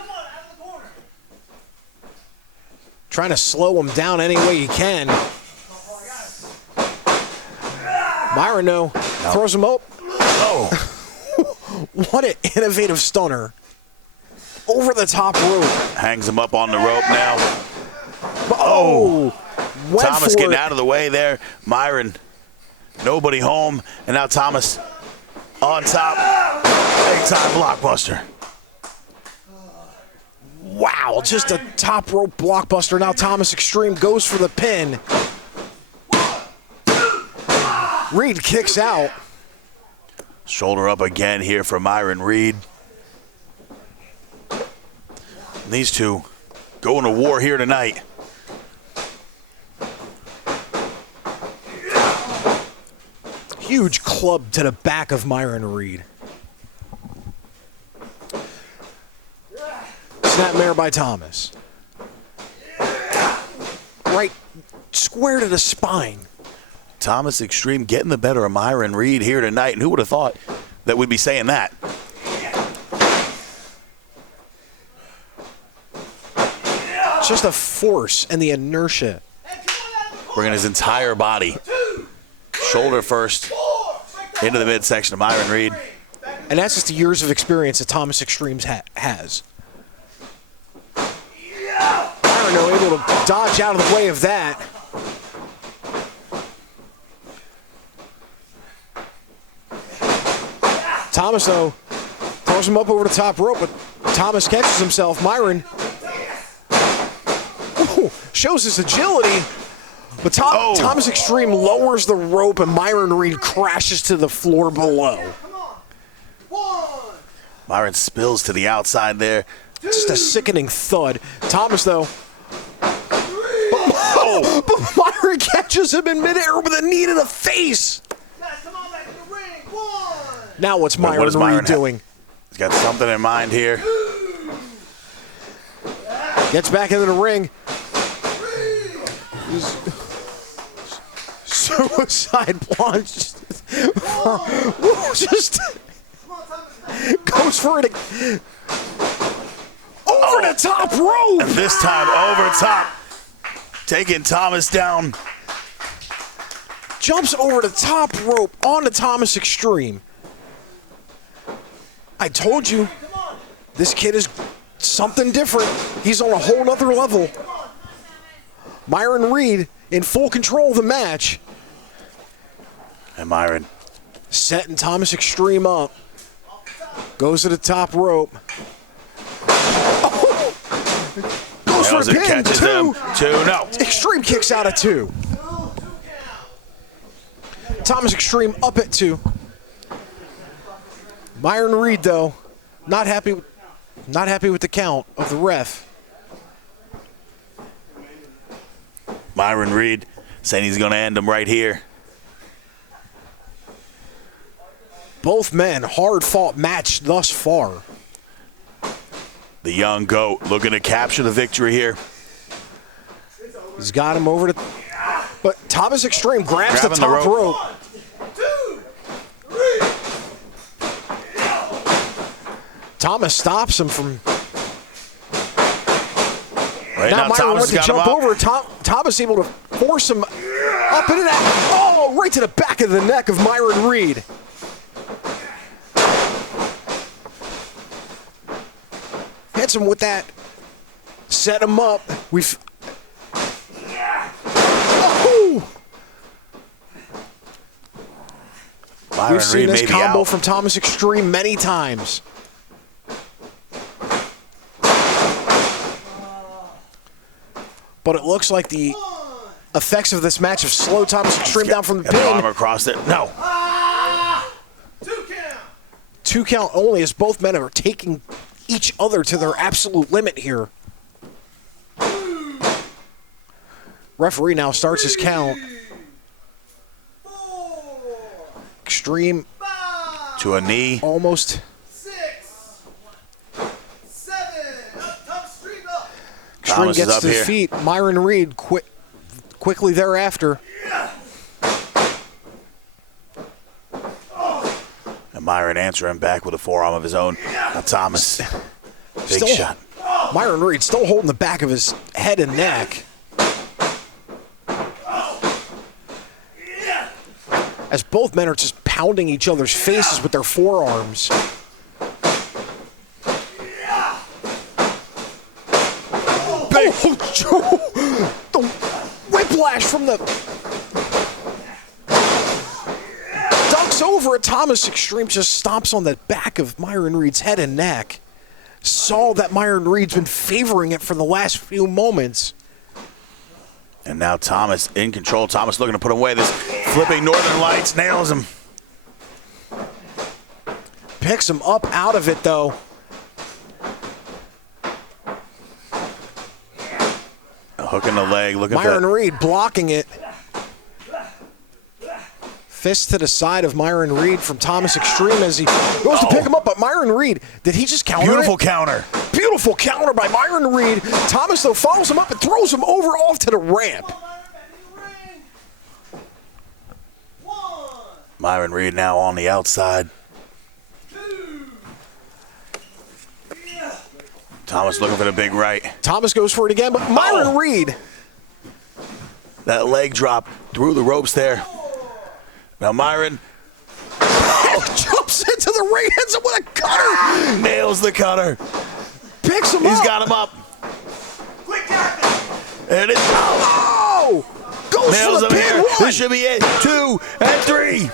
Trying to slow him down any way he can. Myron, no. Throws him up. Oh, What an innovative stunner. Over the top rope. hangs him up on the rope now. Oh! Went Thomas for getting it. out of the way there. Myron, nobody home, and now Thomas on top. Big time blockbuster. Wow, just a top rope blockbuster. Now Thomas Xtreme goes for the pin. Reed kicks out. Shoulder up again here for Myron Reed. And these two going to war here tonight. Huge club to the back of Myron Reed. Snapmare by Thomas. Right square to the spine. Thomas Xtreme getting the better of Myron Reed here tonight. And who would have thought that we'd be saying that? Just the force and the inertia. Bringing his entire body. Shoulder first into the midsection of Myron Reed. And that's just the years of experience that Thomas Xtreme has. Myron though able to dodge out of the way of that. Thomas, though, throws him up over the top rope, but Thomas catches himself. Myron shows his agility, but Thomas Xtreme lowers the rope, and Myron Reed crashes to the floor below. Myron spills to the outside there. Just a sickening thud. Thomas, though, but Myron catches him in midair with a knee to the face. Now what's Myron Reed doing? He's got something in mind here. Gets back into the ring. Suicide plunge. Just goes for it. Over the top rope. And this time over top. Taking Thomas down. Jumps over the top rope onto Thomas Xtreme. I told you, this kid is something different. He's on a whole nother level. Myron Reed in full control of the match. And Myron setting Thomas Xtreme up. Goes to the top rope. Oh! Goes for the pin. Catches him. Two, no. Xtreme kicks out at 2. Thomas Xtreme up at 2. Myron Reed, though, not happy with the count of the ref. Myron Reed saying he's going to end him right here. Both men, hard-fought match thus far. The young GOAT looking to capture the victory here. He's got him over to... But Thomas Xtreme grabs the top rope. 1, 2, 3. Thomas stops him from... Right now Myron Thomas went to jump over. Thomas able to force him up into that. Oh, right to the back of the neck of Myron Reed. Hits him with that. Set him up. We've... We've seen this combo from Thomas Xtreme many times. But it looks like the effects of this match have slowed Thomas Xtreme down from the pin. Arm across it. No. 2 count. 2 count only as both men are taking each other to their absolute limit here. Referee now starts his count. Xtreme to a knee. Almost. 6, 7. Up, Xtreme up. Xtreme gets to his feet. Myron Reed quickly thereafter. And Myron answering back with a forearm of his own. Now Thomas, big shot. Myron Reed still holding the back of his head and neck. As both men are just pounding each other's faces with their forearms. The whiplash from the... Ducks over at Thomas. Xtreme just stomps on the back of Myron Reed's head and neck. Saw that Myron Reed's been favoring it for the last few moments. And now Thomas in control. Thomas looking to put away this flipping Northern Lights. Nails him. Picks him up out of it, though. A hook in the leg. Look at Myron that. Reed blocking it. Fist to the side of Myron Reed from Thomas Xtreme as he goes to pick him up. But Myron Reed, did he just counter Beautiful it? counter. Beautiful counter by Myron Reed. Thomas, though, follows him up and throws him over off to the ramp. Myron Reed now on the outside. Thomas looking for the big right. Thomas goes for it again, but Myron Reed. That leg drop through the ropes there. Now Myron jumps into the ring, hits him with a cutter. nails the cutter. Picks him up. He's got him up. There it is. Oh! Goes Nails for the him pin. here. One. This should be it. 2 and 3.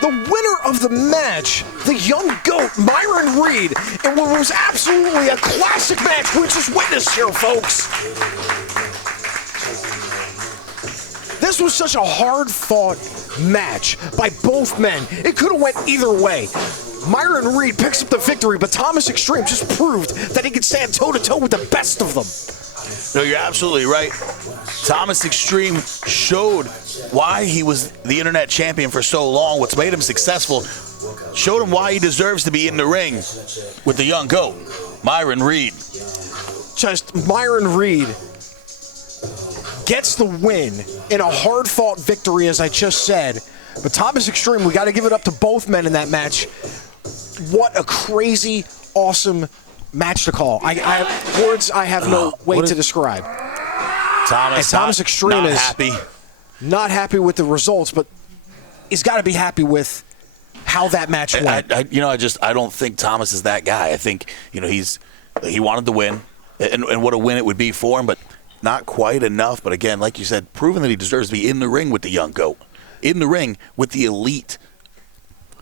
The winner of the match, the young goat, Myron Reed, in what was absolutely a classic match we just witnessed here, folks. This was such a hard-fought match by both men. It could have went either way. Myron Reed picks up the victory, but Thomas Xtreme just proved that he could stand toe-to-toe with the best of them. No, you're absolutely right. Thomas Xtreme showed why he was the internet champion for so long, what's made him successful, showed him why he deserves to be in the ring with the young GOAT, Myron Reed. Just Myron Reed gets the win in a hard-fought victory, as I just said. But Thomas Xtreme, we got to give it up to both men in that match. What a crazy, awesome match to call. I have words I have no way to describe. Thomas Xtreme is happy. Not happy with the results, but he's got to be happy with how that match went. I don't think Thomas is that guy. I think, he wanted to win, and what a win it would be for him, but not quite enough. But again, like you said, proving that he deserves to be in the ring with the young GOAT, in the ring with the elite.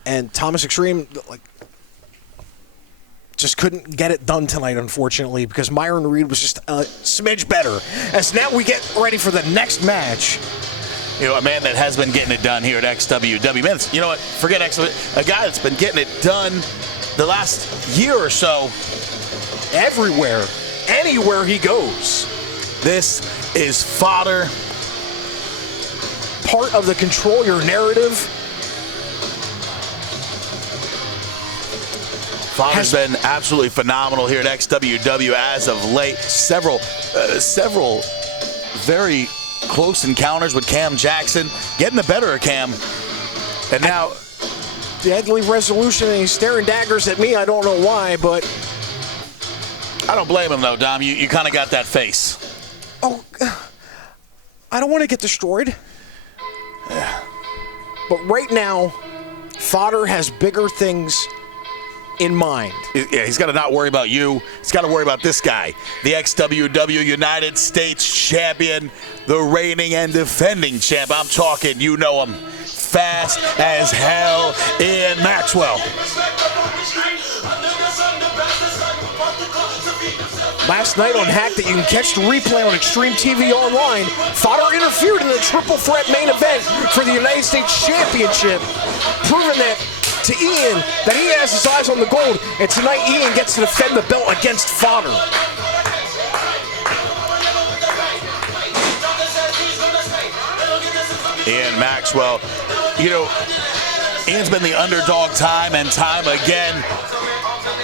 And Thomas Xtreme, just couldn't get it done tonight, unfortunately, because Myron Reed was just a smidge better. As now we get ready for the next match. A man that has been getting it done here at XWW. Man, you know what? Forget XWW. A guy that's been getting it done the last year or so. Everywhere, anywhere he goes. This is fodder. Part of the Control Your Narrative. Fodder's been absolutely phenomenal here at XWW as of late. Several very close encounters with Cam Jackson, getting the better of Cam. And now, deadly resolution, and he's staring daggers at me. I don't know why, but I don't blame him, though, Dom. You kind of got that face. Oh, I don't want to get destroyed. Yeah. But right now, Fodder has bigger things in mind. Yeah, he's got to not worry about you. He's got to worry about this guy, the XWW United States champion, the reigning and defending champ. I'm talking, you know him, fast as hell, Ian Maxwell. Last night on Hack that you can catch the replay on Xtreme TV Online, Fodder interfered in the triple threat main event for the United States Championship, proving that to Ian that he has his eyes on the gold, and tonight Ian gets to defend the belt against Fodder. Ian Maxwell, Ian's been the underdog time and time again.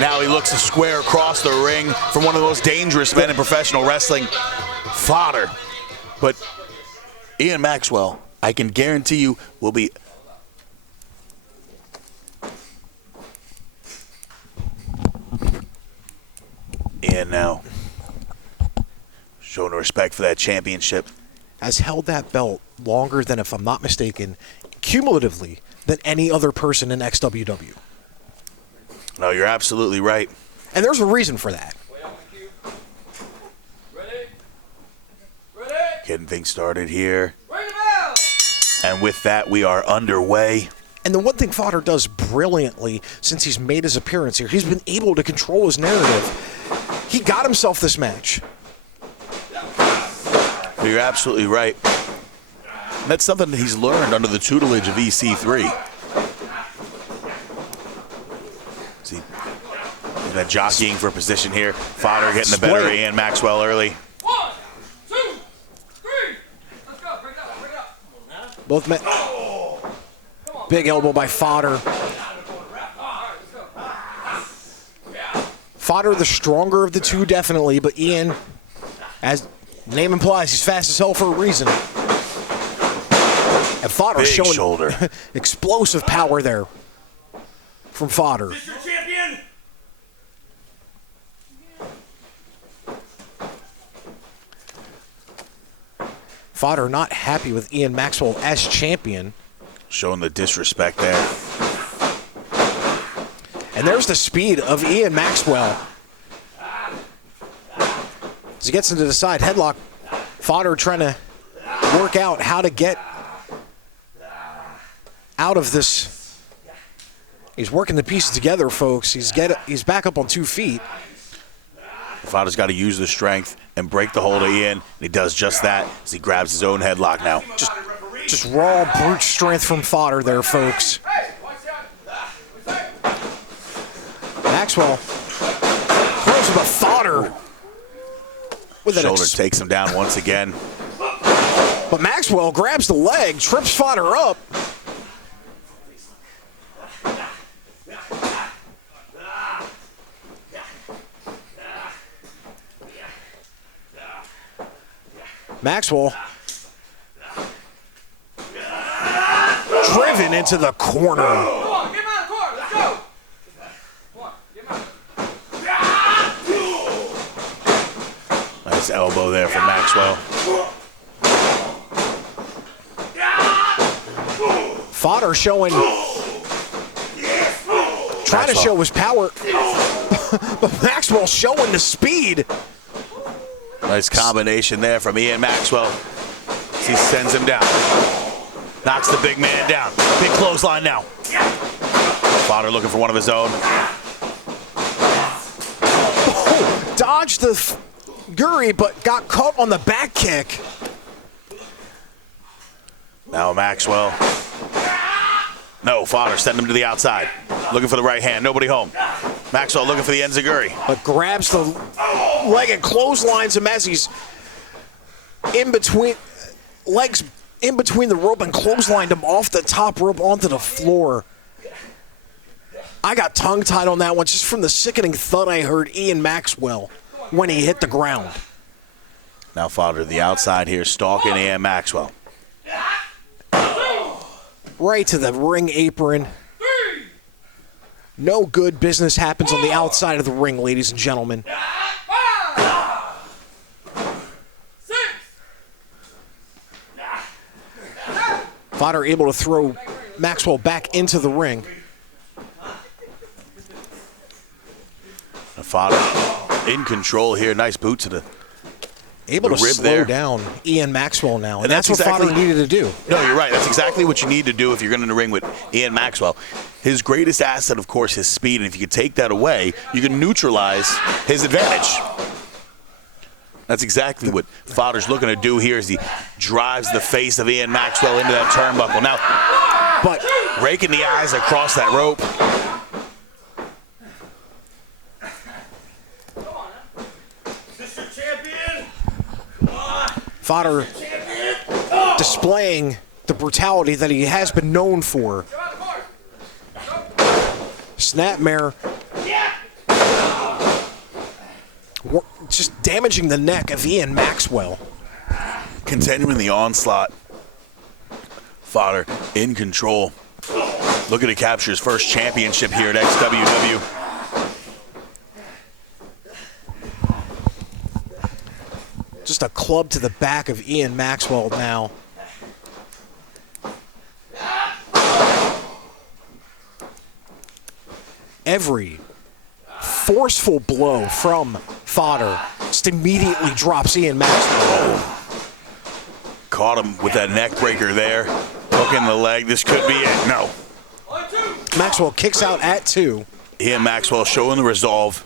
Now he looks to square across the ring from one of the most dangerous men in professional wrestling, Fodder. But Ian Maxwell, I can guarantee you, will be... Ian now showing respect for that championship. Has held that belt longer than, if I'm not mistaken, cumulatively, than any other person in XWW. No, you're absolutely right. And there's a reason for that. Getting things started here. And with that, we are underway. And the one thing Fodder does brilliantly since he's made his appearance here, he's been able to control his narrative. He got himself this match. You're absolutely right. And that's something that he's learned under the tutelage of EC3. See, he's been jockeying for position here. Fodder getting the better of Ian Maxwell early. 1, 2, 3. Let's go. Break it up. Both men. Big elbow by Fodder. Fodder the stronger of the two, definitely, but Ian, as the name implies, he's fast as hell for a reason. And Fodder showing shoulder. Explosive power there from Fodder. This your champion? Fodder not happy with Ian Maxwell as champion. Showing the disrespect there. And there's the speed of Ian Maxwell. As he gets into the side headlock, Fodder trying to work out how to get out of this. He's working the pieces together, folks. He's back up on 2 feet. Fodder's got to use the strength and break the hold of Ian. And he does just that as he grabs his own headlock now. Just raw brute strength from Fodder there, folks. Maxwell throws him a Fodder. Shoulder takes him down once again. But Maxwell grabs the leg, trips Fodder up. Maxwell driven into the corner. Come on, get him out of the corner. Let's go. Come on, get him out. Nice elbow there from Maxwell. Fodder showing, trying to show his power, but Maxwell showing the speed. Nice combination there from Ian Maxwell. He sends him down. Knocks the big man down. Big clothesline now. Fodder looking for one of his own. Oh, dodged the Guri, but got caught on the back kick. Now Maxwell. No, Fodder send him to the outside. Looking for the right hand. Nobody home. Maxwell looking for the enziguri. But grabs the leg and clotheslines him as he's in between, legs in between the rope, and clotheslined him off the top rope onto the floor. I got tongue-tied on that one just from the sickening thud I heard Ian Maxwell when he hit the ground. Now Fodder to the outside here, stalking Ian Maxwell. Right to the ring apron. No good business happens on the outside of the ring, ladies and gentlemen. 6. Fodder able to throw Maxwell back into the ring. Fodder in control here. Nice boot to the Able to rib slow there. down Ian Maxwell now, and that's what exactly, Fodder needed to do. No, you're right. That's exactly what you need to do if you're going to the ring with Ian Maxwell. His greatest asset, of course, is speed, and if you could take that away, you can neutralize his advantage. That's exactly what Fodder's looking to do here as he drives the face of Ian Maxwell into that turnbuckle. Now, But raking the eyes across that rope. This your champion? Fodder displaying the brutality that he has been known for. Snapmare just damaging the neck of Ian Maxwell. Continuing the onslaught. Fodder in control. Looking to capture his first championship here at XWW. Just a club to the back of Ian Maxwell now. Every forceful blow from Fodder just immediately drops Ian Maxwell. Caught him with that neck breaker there. Hook in the leg. This could be it. No. Maxwell kicks out at 2. Ian Maxwell showing the resolve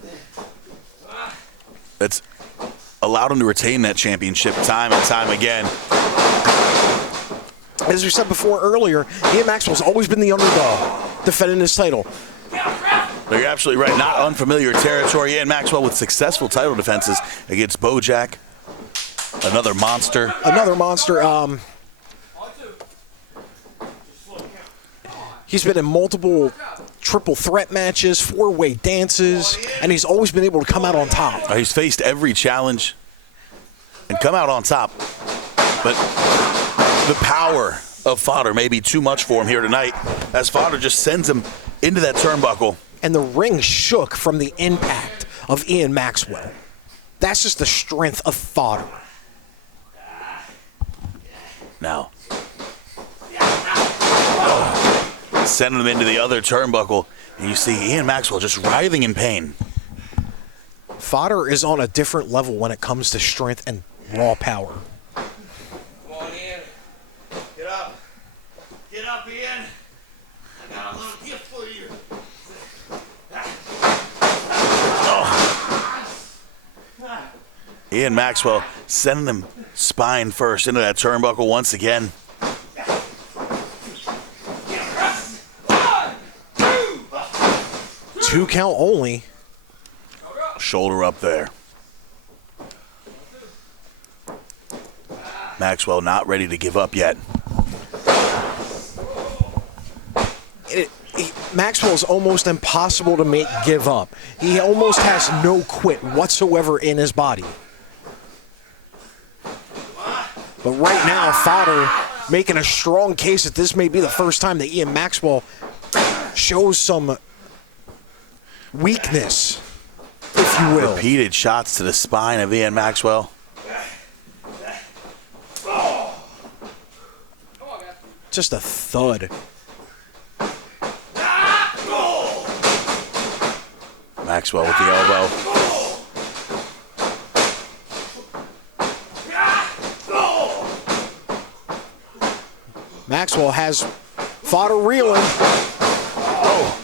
that's allowed him to retain that championship time and time again. As we said before earlier, Ian Maxwell's always been the underdog defending his title. You're absolutely right. Not unfamiliar territory. Ian Maxwell with successful title defenses against Bojack. Another monster. Another monster. He's been in multiple triple threat matches, 4-way dances, and he's always been able to come out on top. He's faced every challenge and come out on top. But the power of Fodder may be too much for him here tonight, as Fodder just sends him into that turnbuckle. And the ring shook from the impact of Ian Maxwell. That's just the strength of Fodder. Now, sending him into the other turnbuckle, and you see Ian Maxwell just writhing in pain. Fodder is on a different level when it comes to strength and raw power. Come on, Ian. Get up. Get up, Ian. I got a little gift for you. Ian Maxwell sending him spine first into that turnbuckle once again. 2 count only. Shoulder up there. Maxwell not ready to give up yet. Maxwell's almost impossible to give up. He almost has no quit whatsoever in his body. But right now, Fodder making a strong case that this may be the first time that Ian Maxwell shows some weakness, if you will. Repeated shots to the spine of Ian Maxwell. Just a thud. Maxwell with the elbow. Maxwell has Fodder reeling. Oh.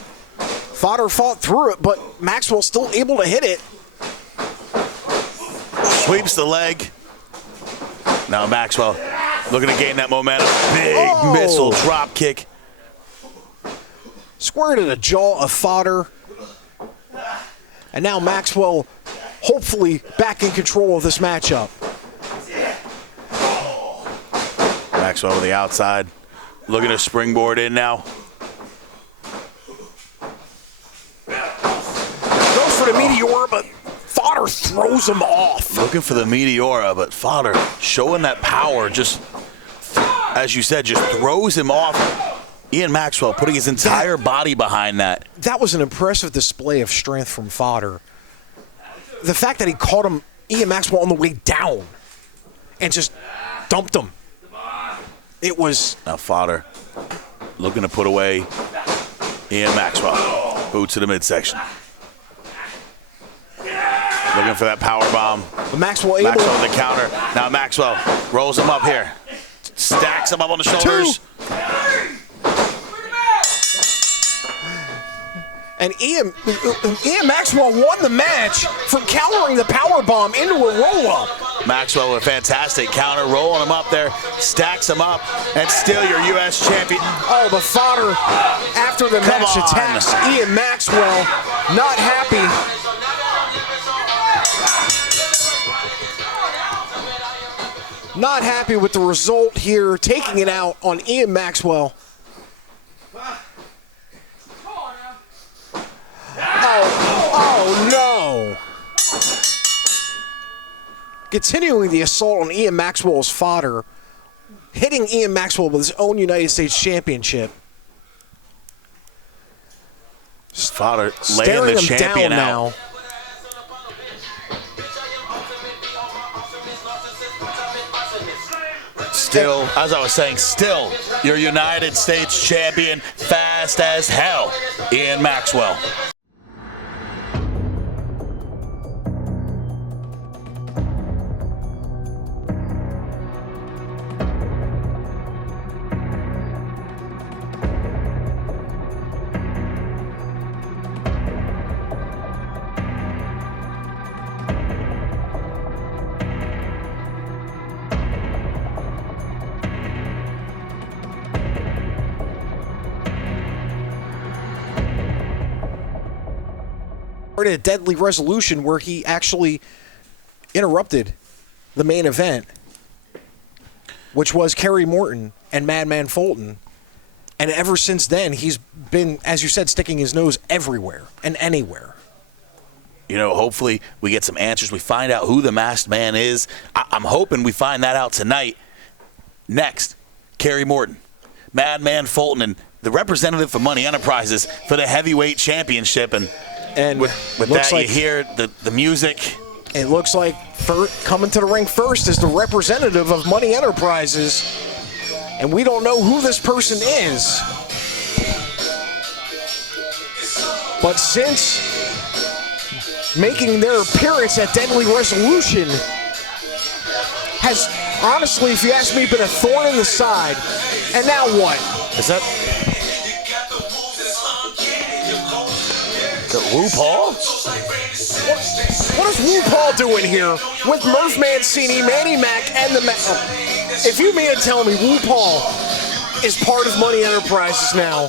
Fodder fought through it, but Maxwell's still able to hit it. Sweeps the leg. Now Maxwell looking to gain that momentum. Big missile drop kick. Square to the jaw of Fodder. And now Maxwell hopefully back in control of this matchup. Maxwell to the outside. Looking to springboard in now. Goes for the Meteora, but Fodder throws him off. Looking for the Meteora, but Fodder showing that power, just, as you said, just throws him off. Ian Maxwell putting his entire body behind that. That was an impressive display of strength from Fodder. The fact that he caught him, Ian Maxwell, on the way down and just dumped him. It was... Now Fodder looking to put away Ian Maxwell. Boot to the midsection. Looking for that power bomb. But Maxwell able... Maxwell with the counter. Now Maxwell rolls him up here. Stacks him up on the shoulders. And Ian Maxwell won the match for countering the power bomb into a roll-up. Maxwell with a fantastic counter, rolling him up there, stacks him up, and still your U.S. champion. Oh, but Fodder, after the match, attacks Ian Maxwell. Not happy. Not happy with the result here, taking it out on Ian Maxwell. Oh no. continuing the assault on Ian Maxwell's fodder, hitting Ian Maxwell with his own United States Championship. Fodder laying Staring the him champion down out. now. Still, as I was saying, still your United States champion, fast as hell, Ian Maxwell. A deadly resolution where he actually interrupted the main event, which was Kerry Morton and Madman Fulton. And ever since then, he's been, as you said, sticking his nose everywhere and anywhere. You know, hopefully we get some answers. We find out who the masked man is. I'm hoping we find that out tonight. Next, Kerry Morton, Madman Fulton, and the representative for Money Enterprises for the heavyweight championship. And with that, like, you hear the music. It looks like coming to the ring first is the representative of Money Enterprises. And we don't know who this person is. But since making their appearance at Deadly Resolution has, honestly, if you ask me, been a thorn in the side. And now what? Is that RuPaul? What is RuPaul doing here with Murph Mancini, Manny-Mac, and the if you mean to tell me RuPaul is part of Money Enterprises now,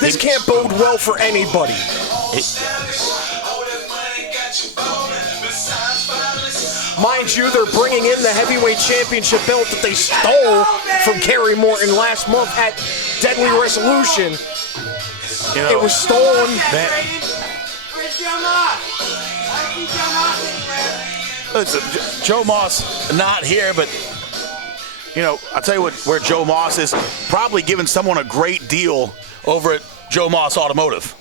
this can't bode well for anybody. Mind you, they're bringing in the heavyweight championship belt that they stole from Kerry Morton last month at Deadly Resolution. You know, it was stolen. Where's Joe Moss? I don't see Joe Moss anywhere. Listen, Joe Moss not here, but you know, I'll tell you where Joe Moss is. Probably giving someone a great deal over at Joe Moss Automotive.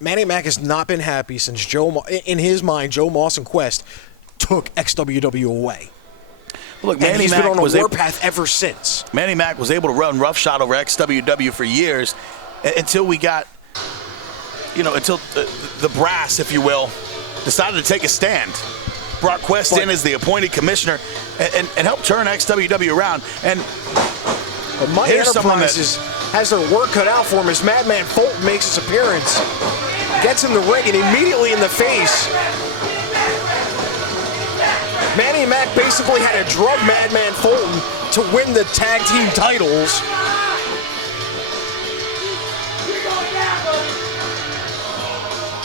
Manny Mac has not been happy since in his mind, Joe Moss and Quest took XWW away. Look, and he's been on a warpath ever since. Manny Mac was able to run roughshod over XWW for years until we got, until the brass, if you will, decided to take a stand. Brought Quest in as the appointed commissioner and helped turn XWW around. And Money Enterprises has their work cut out for him as Madman Fulton makes his appearance. Gets in the ring and immediately in the face. Manny Mac basically had to drug Madman Fulton to win the tag team titles.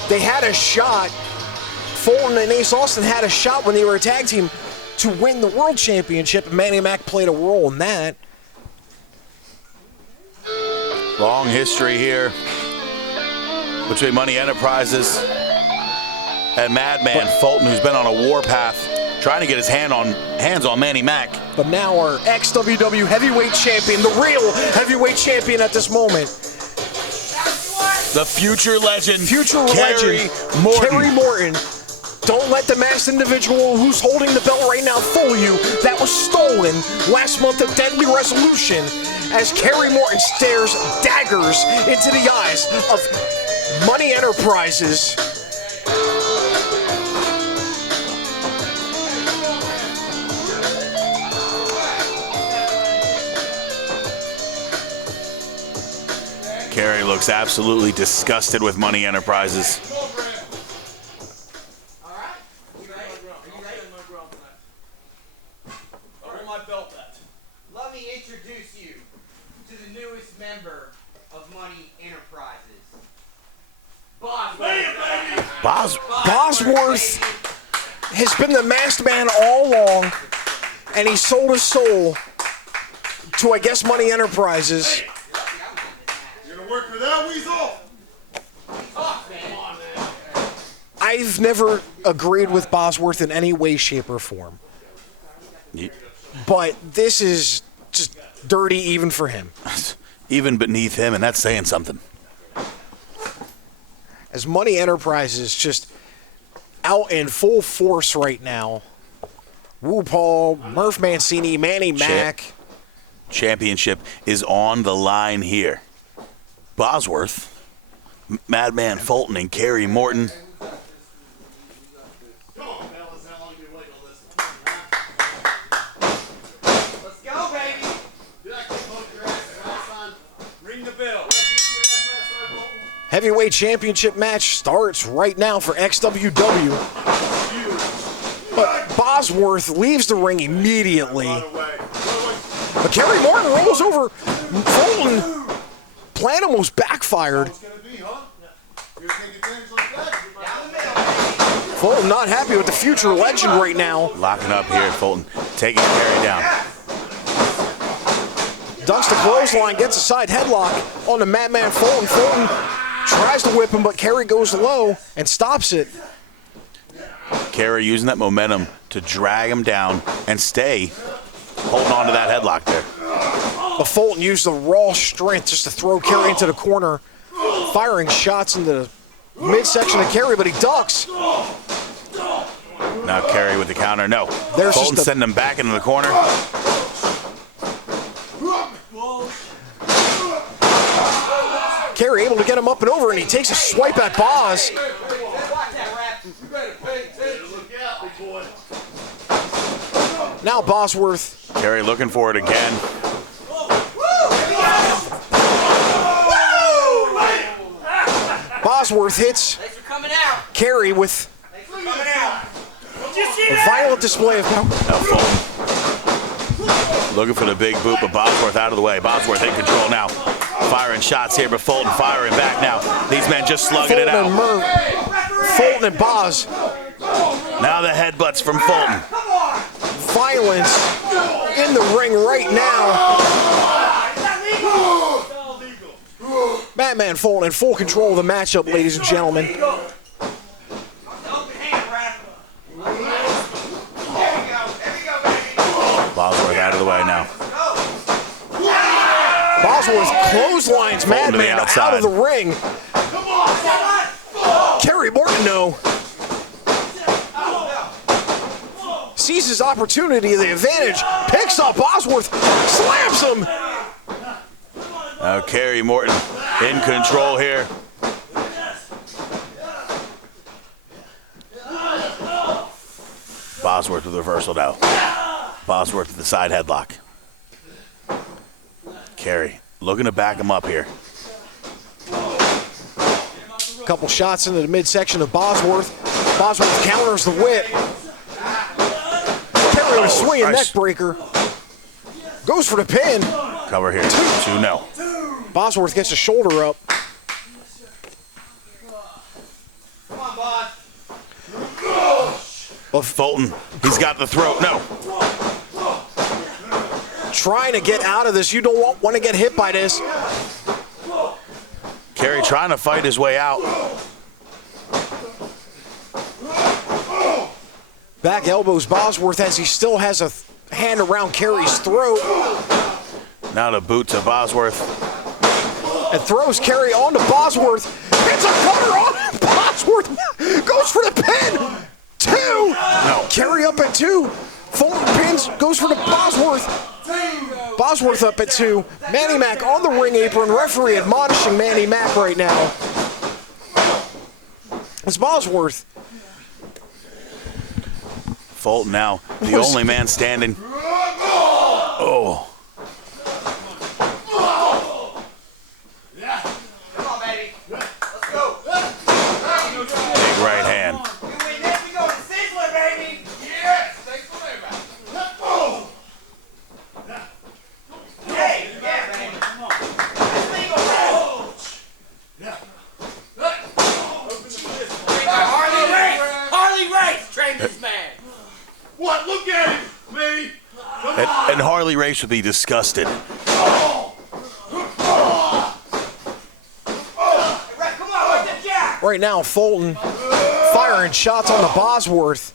They had a shot. Fulton and Ace Austin had a shot when they were a tag team to win the world championship, and Manny Mac played a role in that. Long history here between Money Enterprises and Madman Fulton, who's been on a warpath trying to get his hands on Manny Mac. But now our XWW heavyweight champion, the real heavyweight champion at this moment. The future legend, Kerry Morton. Don't let the masked individual who's holding the belt right now fool you. That was stolen last month at Deadly Resolution as Kerry Morton stares daggers into the eyes of Money Enterprises. Kerry looks absolutely disgusted with Money Enterprises. Let me introduce you to the newest member of Money Enterprises. Bosworth has been the masked man all along, and he sold his soul to, I guess, Money Enterprises. You're gonna work for that weasel? I I've never agreed with Bosworth in any way, shape, or form. Yeah. But this is just dirty even for him. Even beneath him, and that's saying something. As Money Enterprises just out in full force right now. Woo Paul, Murph Mancini, Manny Mac. Championship is on the line here. Bosworth, Madman Fulton, and Kerry Morton. Let's go, baby. Ring the bell. Heavyweight championship match starts right now for XWW. But Bosworth leaves the ring immediately. But Kerry Morton rolls over Fulton. Plan almost backfired. Fulton not happy with the future legend right now. Locking up here, Fulton taking Kerry down. Ducks the clothesline, gets a side headlock on the Madman Fulton. Fulton tries to whip him, but Kerry goes low and stops it. Kerry using that momentum to drag him down and stay holding on to that headlock there. But Fulton used the raw strength just to throw Kerry into the corner, firing shots into the midsection of Kerry, but he ducks. Now Kerry with the counter. No. There's Fulton just a- sending him back into the corner. Kerry able to get him up and over, and he takes a swipe at Boz. Now Bosworth. Kerry looking for it again. Bosworth hits Thanks for coming out. Kerry with a violent display of power. Now Fulton looking for the big boot, but Bosworth out of the way. Bosworth in control now. Firing shots here, but Fulton firing back now. These men just slugging it Fulton and out. Fulton and Boz. Now the headbutts from Fulton. Violence in the ring right now. Madman Fulton in full control of the matchup, ladies and gentlemen. Bosworth out of the way now. Bosworth clotheslines Fulton to the Madman out outside. of the ring. Kerry Morton, no. Sees his opportunity, the advantage, picks up Bosworth, slams him. Now Kerry Morton in control here. Bosworth with the reversal now. Bosworth with the side headlock. Kerry looking to back him up here. Couple shots into the midsection of Bosworth. Bosworth counters the whip. Kerry with a swinging nice. neck breaker. Goes for the pin. Cover here. 2-0. Bosworth gets a shoulder up. Come on, boss. Well, Fulton, he's got the throat. No. Trying to get out of this. You don't want to get hit by this. Kerry trying to fight his way out. Back elbows Bosworth as he still has a hand around Kerry's throat. Now the boot to Bosworth. And throws Kerry onto Bosworth. It's a cutter on Bosworth. Goes for the pin. 2. No. Kerry up at 2. Fulton pins. Goes for the Bosworth. Bosworth up at 2. Manny Mac on the ring apron. Referee admonishing Manny Mac right now. It's Bosworth. Fulton now the only man standing. Oh. Come on, baby. Let's go. Big right hand. We win this, we go to Sizzler, baby. Yes, thanks for that. Hey, yeah, baby. That's legal, Harley Race trained this man. What? Look at him, me. And Harley Race would be disgusted. Come on, where's the jack? Right now, Fulton firing firing shots on the Bosworth.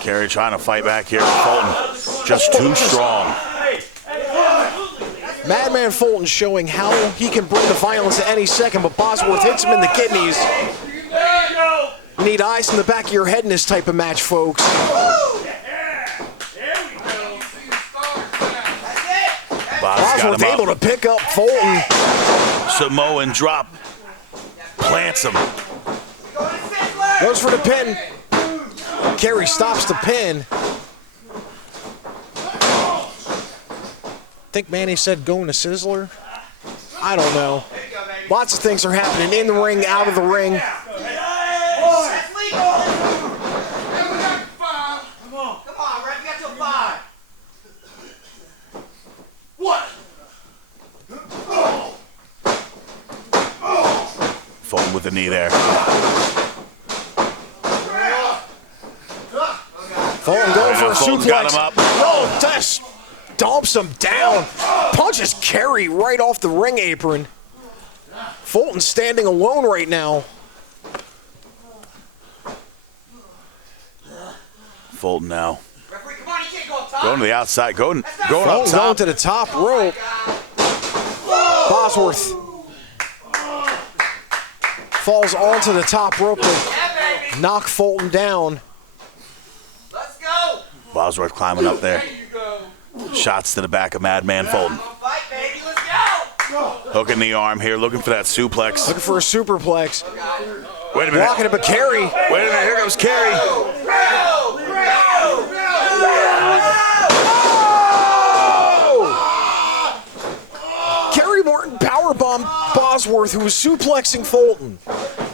Carey trying to fight back here. Fulton just too strong. Madman Fulton showing how he can bring the violence at any second, but Bosworth hits him in the kidneys. You need eyes in the back of your head in this type of match, folks. Bosworth able to pick up Fulton. Samoan drop. Plants him. Goes for the pin. Carey stops the pin. I think Manny said going to Sizzler. I don't know. Lots of things are happening in the ring, out of the ring. Fulton with the knee there. Fulton going for a Fulton's suplex. got him up. No, just dumps him down. Punches Carey right off the ring apron. Fulton standing alone right now. Fulton now. Referee, come on, you can't go up top. Going to the outside. Going up Fulton going top. to the top rope. Bosworth falls onto the top rope to knock Fulton down. Let's go. Bosworth climbing up there. Shots to the back of Madman Fulton. Fight, baby. Let's go. Hooking the arm here, looking for that suplex. Looking for a superplex. Wait a minute. Blocking it, but Carey. Wait a minute. Here comes Carey. Carey Morton powerbomb Bosworth, who was suplexing Fulton.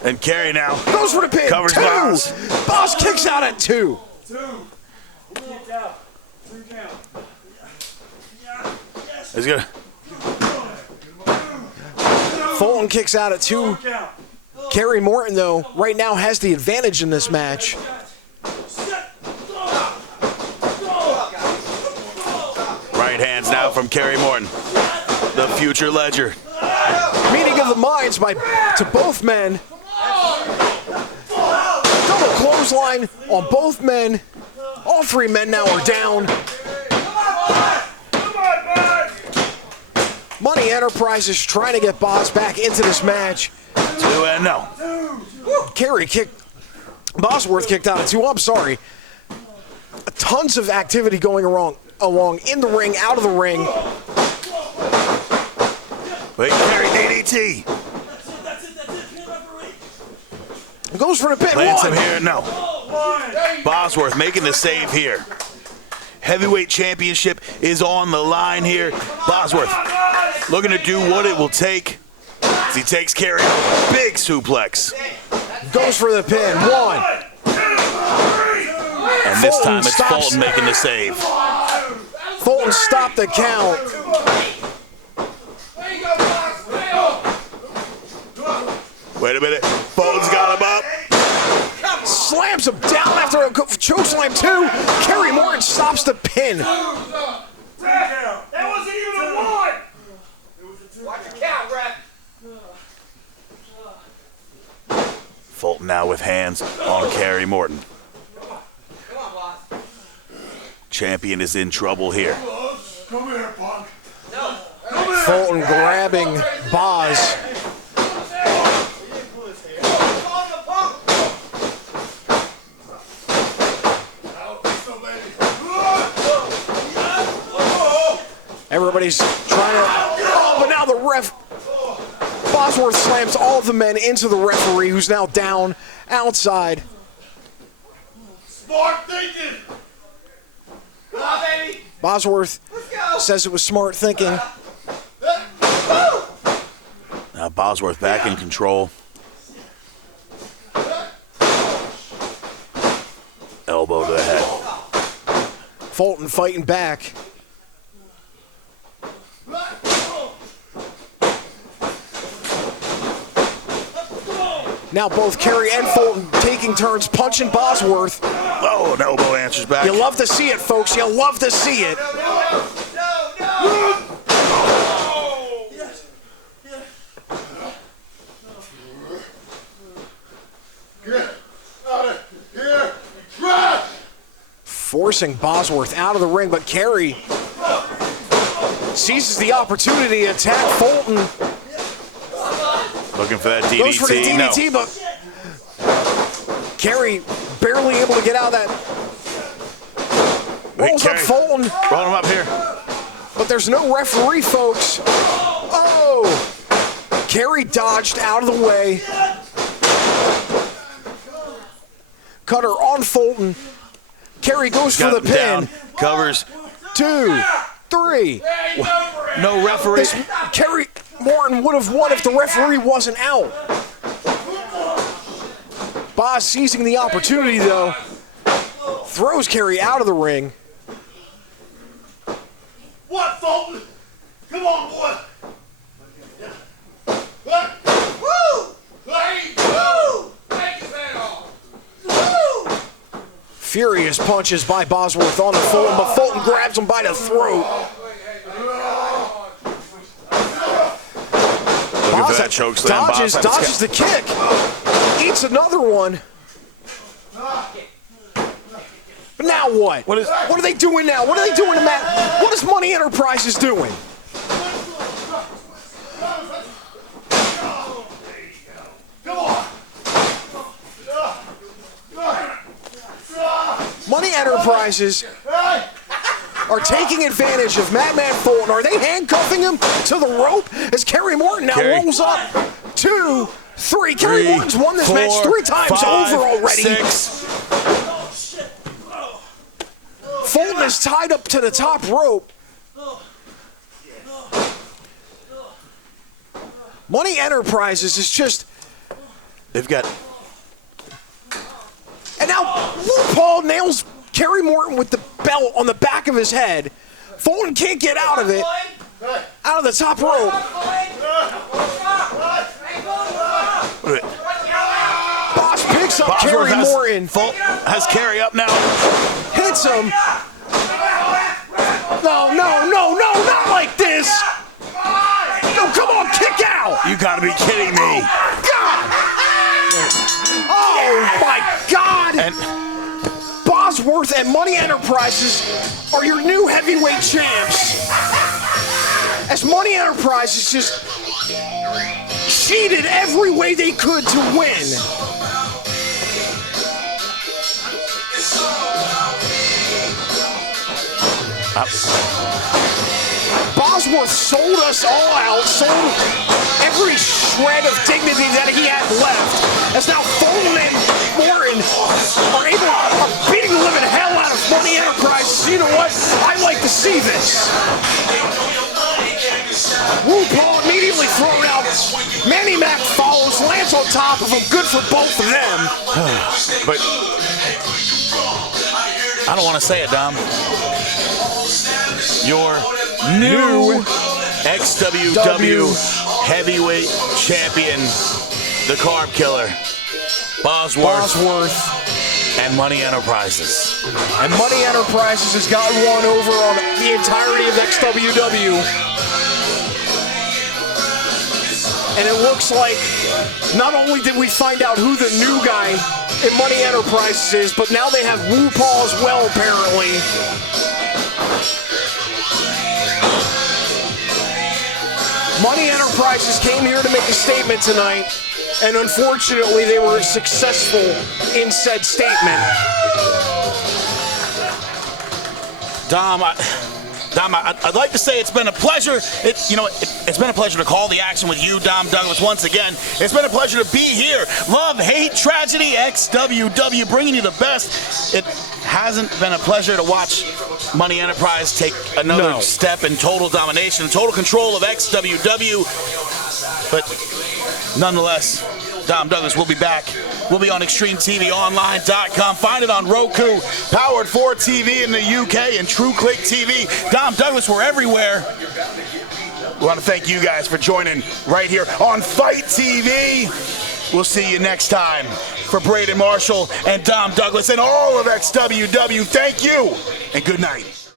And Carey now Goes for the pin. covers Two. Boz. Boz kicks out at 2. He's gonna. Fulton kicks out at 2. Carey Morton, though, right now has the advantage in this match. Right hands now from Carey Morton, the future ledger. Meeting of the minds to both men. Double clothesline on both men. All 3 men now are down. Money Enterprises trying to get Boz back into this match. 2-0. Carey kicked. Bosworth kicked out at 2. I'm sorry. Tons of activity going along in the ring, out of the ring. Wait, Carey DDT. Goes for the pin. Plants him 1. here. No. Bosworth making the save here. Heavyweight championship is on the line here. Bosworth looking to do what it will take as he takes Carey. Big suplex. Goes for the pin. 1. And this time it's stops. Fulton making the save. Fulton stopped the count. Wait a minute. Fulton's got him up. Slams him down after a chokeslam 2. Carey Morton stops the pin. That wasn't even a 1. Watch your count, ref. Fulton now with hands on Carey Morton. Come on, boss. Champion is in trouble here. Come here, punk. Fulton grabbing Boz. Everybody's trying to. Oh, but now the ref. Bosworth slams all of the men into the referee, who's now down outside. Smart thinking. Come on, baby. Bosworth Let's go. says it was smart thinking. Now Bosworth back in control. Elbow to the head. Fulton fighting back. Now both Carey and Fulton taking turns punching Bosworth. Oh, an elbow answers back. You love to see it, folks. You love to see it. forcing Bosworth out of the ring, but Carey seizes the opportunity to attack Fulton. Looking for that DDT. Goes for the DDT, no. but Carey barely able to get out of that. Rolls up Fulton. Rolling him up here. But there's no referee, folks. Oh! Carey dodged out of the way. Cutter on Fulton. Carey goes for the pin. Down. Covers. 2, 3. No referee. Carey Morton would have won if the referee wasn't out. Boz seizing the opportunity, though. Throws Carey out of the ring. What, Fulton? Come on, boy. What? Woo! Hey, woo! Take his head off. Woo! Furious punches by Bosworth on the Fulton, but Fulton grabs him by the throat. Looking for that choke slam. Dodges the kick. Eats another one. But now what? What are they doing now? What are they doing to Matt? What is Money Enterprises doing? Money Enterprises are taking advantage of Madman Fulton. Are they handcuffing him to the rope as Carey Morton now rolls up? 2, 3. Carey Morton's won this match 3 times over already. 6. Fulton is tied up to the top rope. Money Enterprises is just... They've got... And now Paul nails Carey Morton with the belt on the back of his head. Fulton can't get out of it. Out of the top rope. Boss picks up Carey Morton. Fulton has Carey up now. Hits him. No, not like this. No, come on, kick out. You gotta be kidding me. God. Oh, my God. And Bosworth and Money Enterprises are your new heavyweight champs. As Money Enterprises just cheated every way they could to win. Bosworth sold us all out, sold every shred of dignity that he had left. As now Fulton and Morton are beating the living hell out of Money Enterprises. You know what? I like to see this. RuPaul immediately thrown out. Manny-Mac follows, lands on top of him. Good for both of them. But I don't want to say it, Dom. Your new XWW heavyweight champion, the Carb Killer, Bosworth, and Money Enterprises. And Money Enterprises has gotten one over on the entirety of XWW. And it looks like not only did we find out who the new guy in Money Enterprises is, but now they have RuPaul as well, apparently. Money Enterprises came here to make a statement tonight, and unfortunately they were successful in said statement. Dom, I'd like to say it's been a pleasure. It's been a pleasure to call the action with you, Dom Douglas, once again. It's been a pleasure to be here. Love, hate, tragedy, XWW, bringing you the best. It hasn't been a pleasure to watch Money Enterprise take another step in total domination, total control of XWW. But nonetheless, Dom Douglas will be back. We'll be on XtremeTVOnline.com. Find it on Roku, Powered 4 TV in the UK, and TrueClick TV. Dom Douglas, we're everywhere. We want to thank you guys for joining right here on Fight TV. We'll see you next time. For Braden Marshall and Dom Douglas and all of XWW, thank you and good night.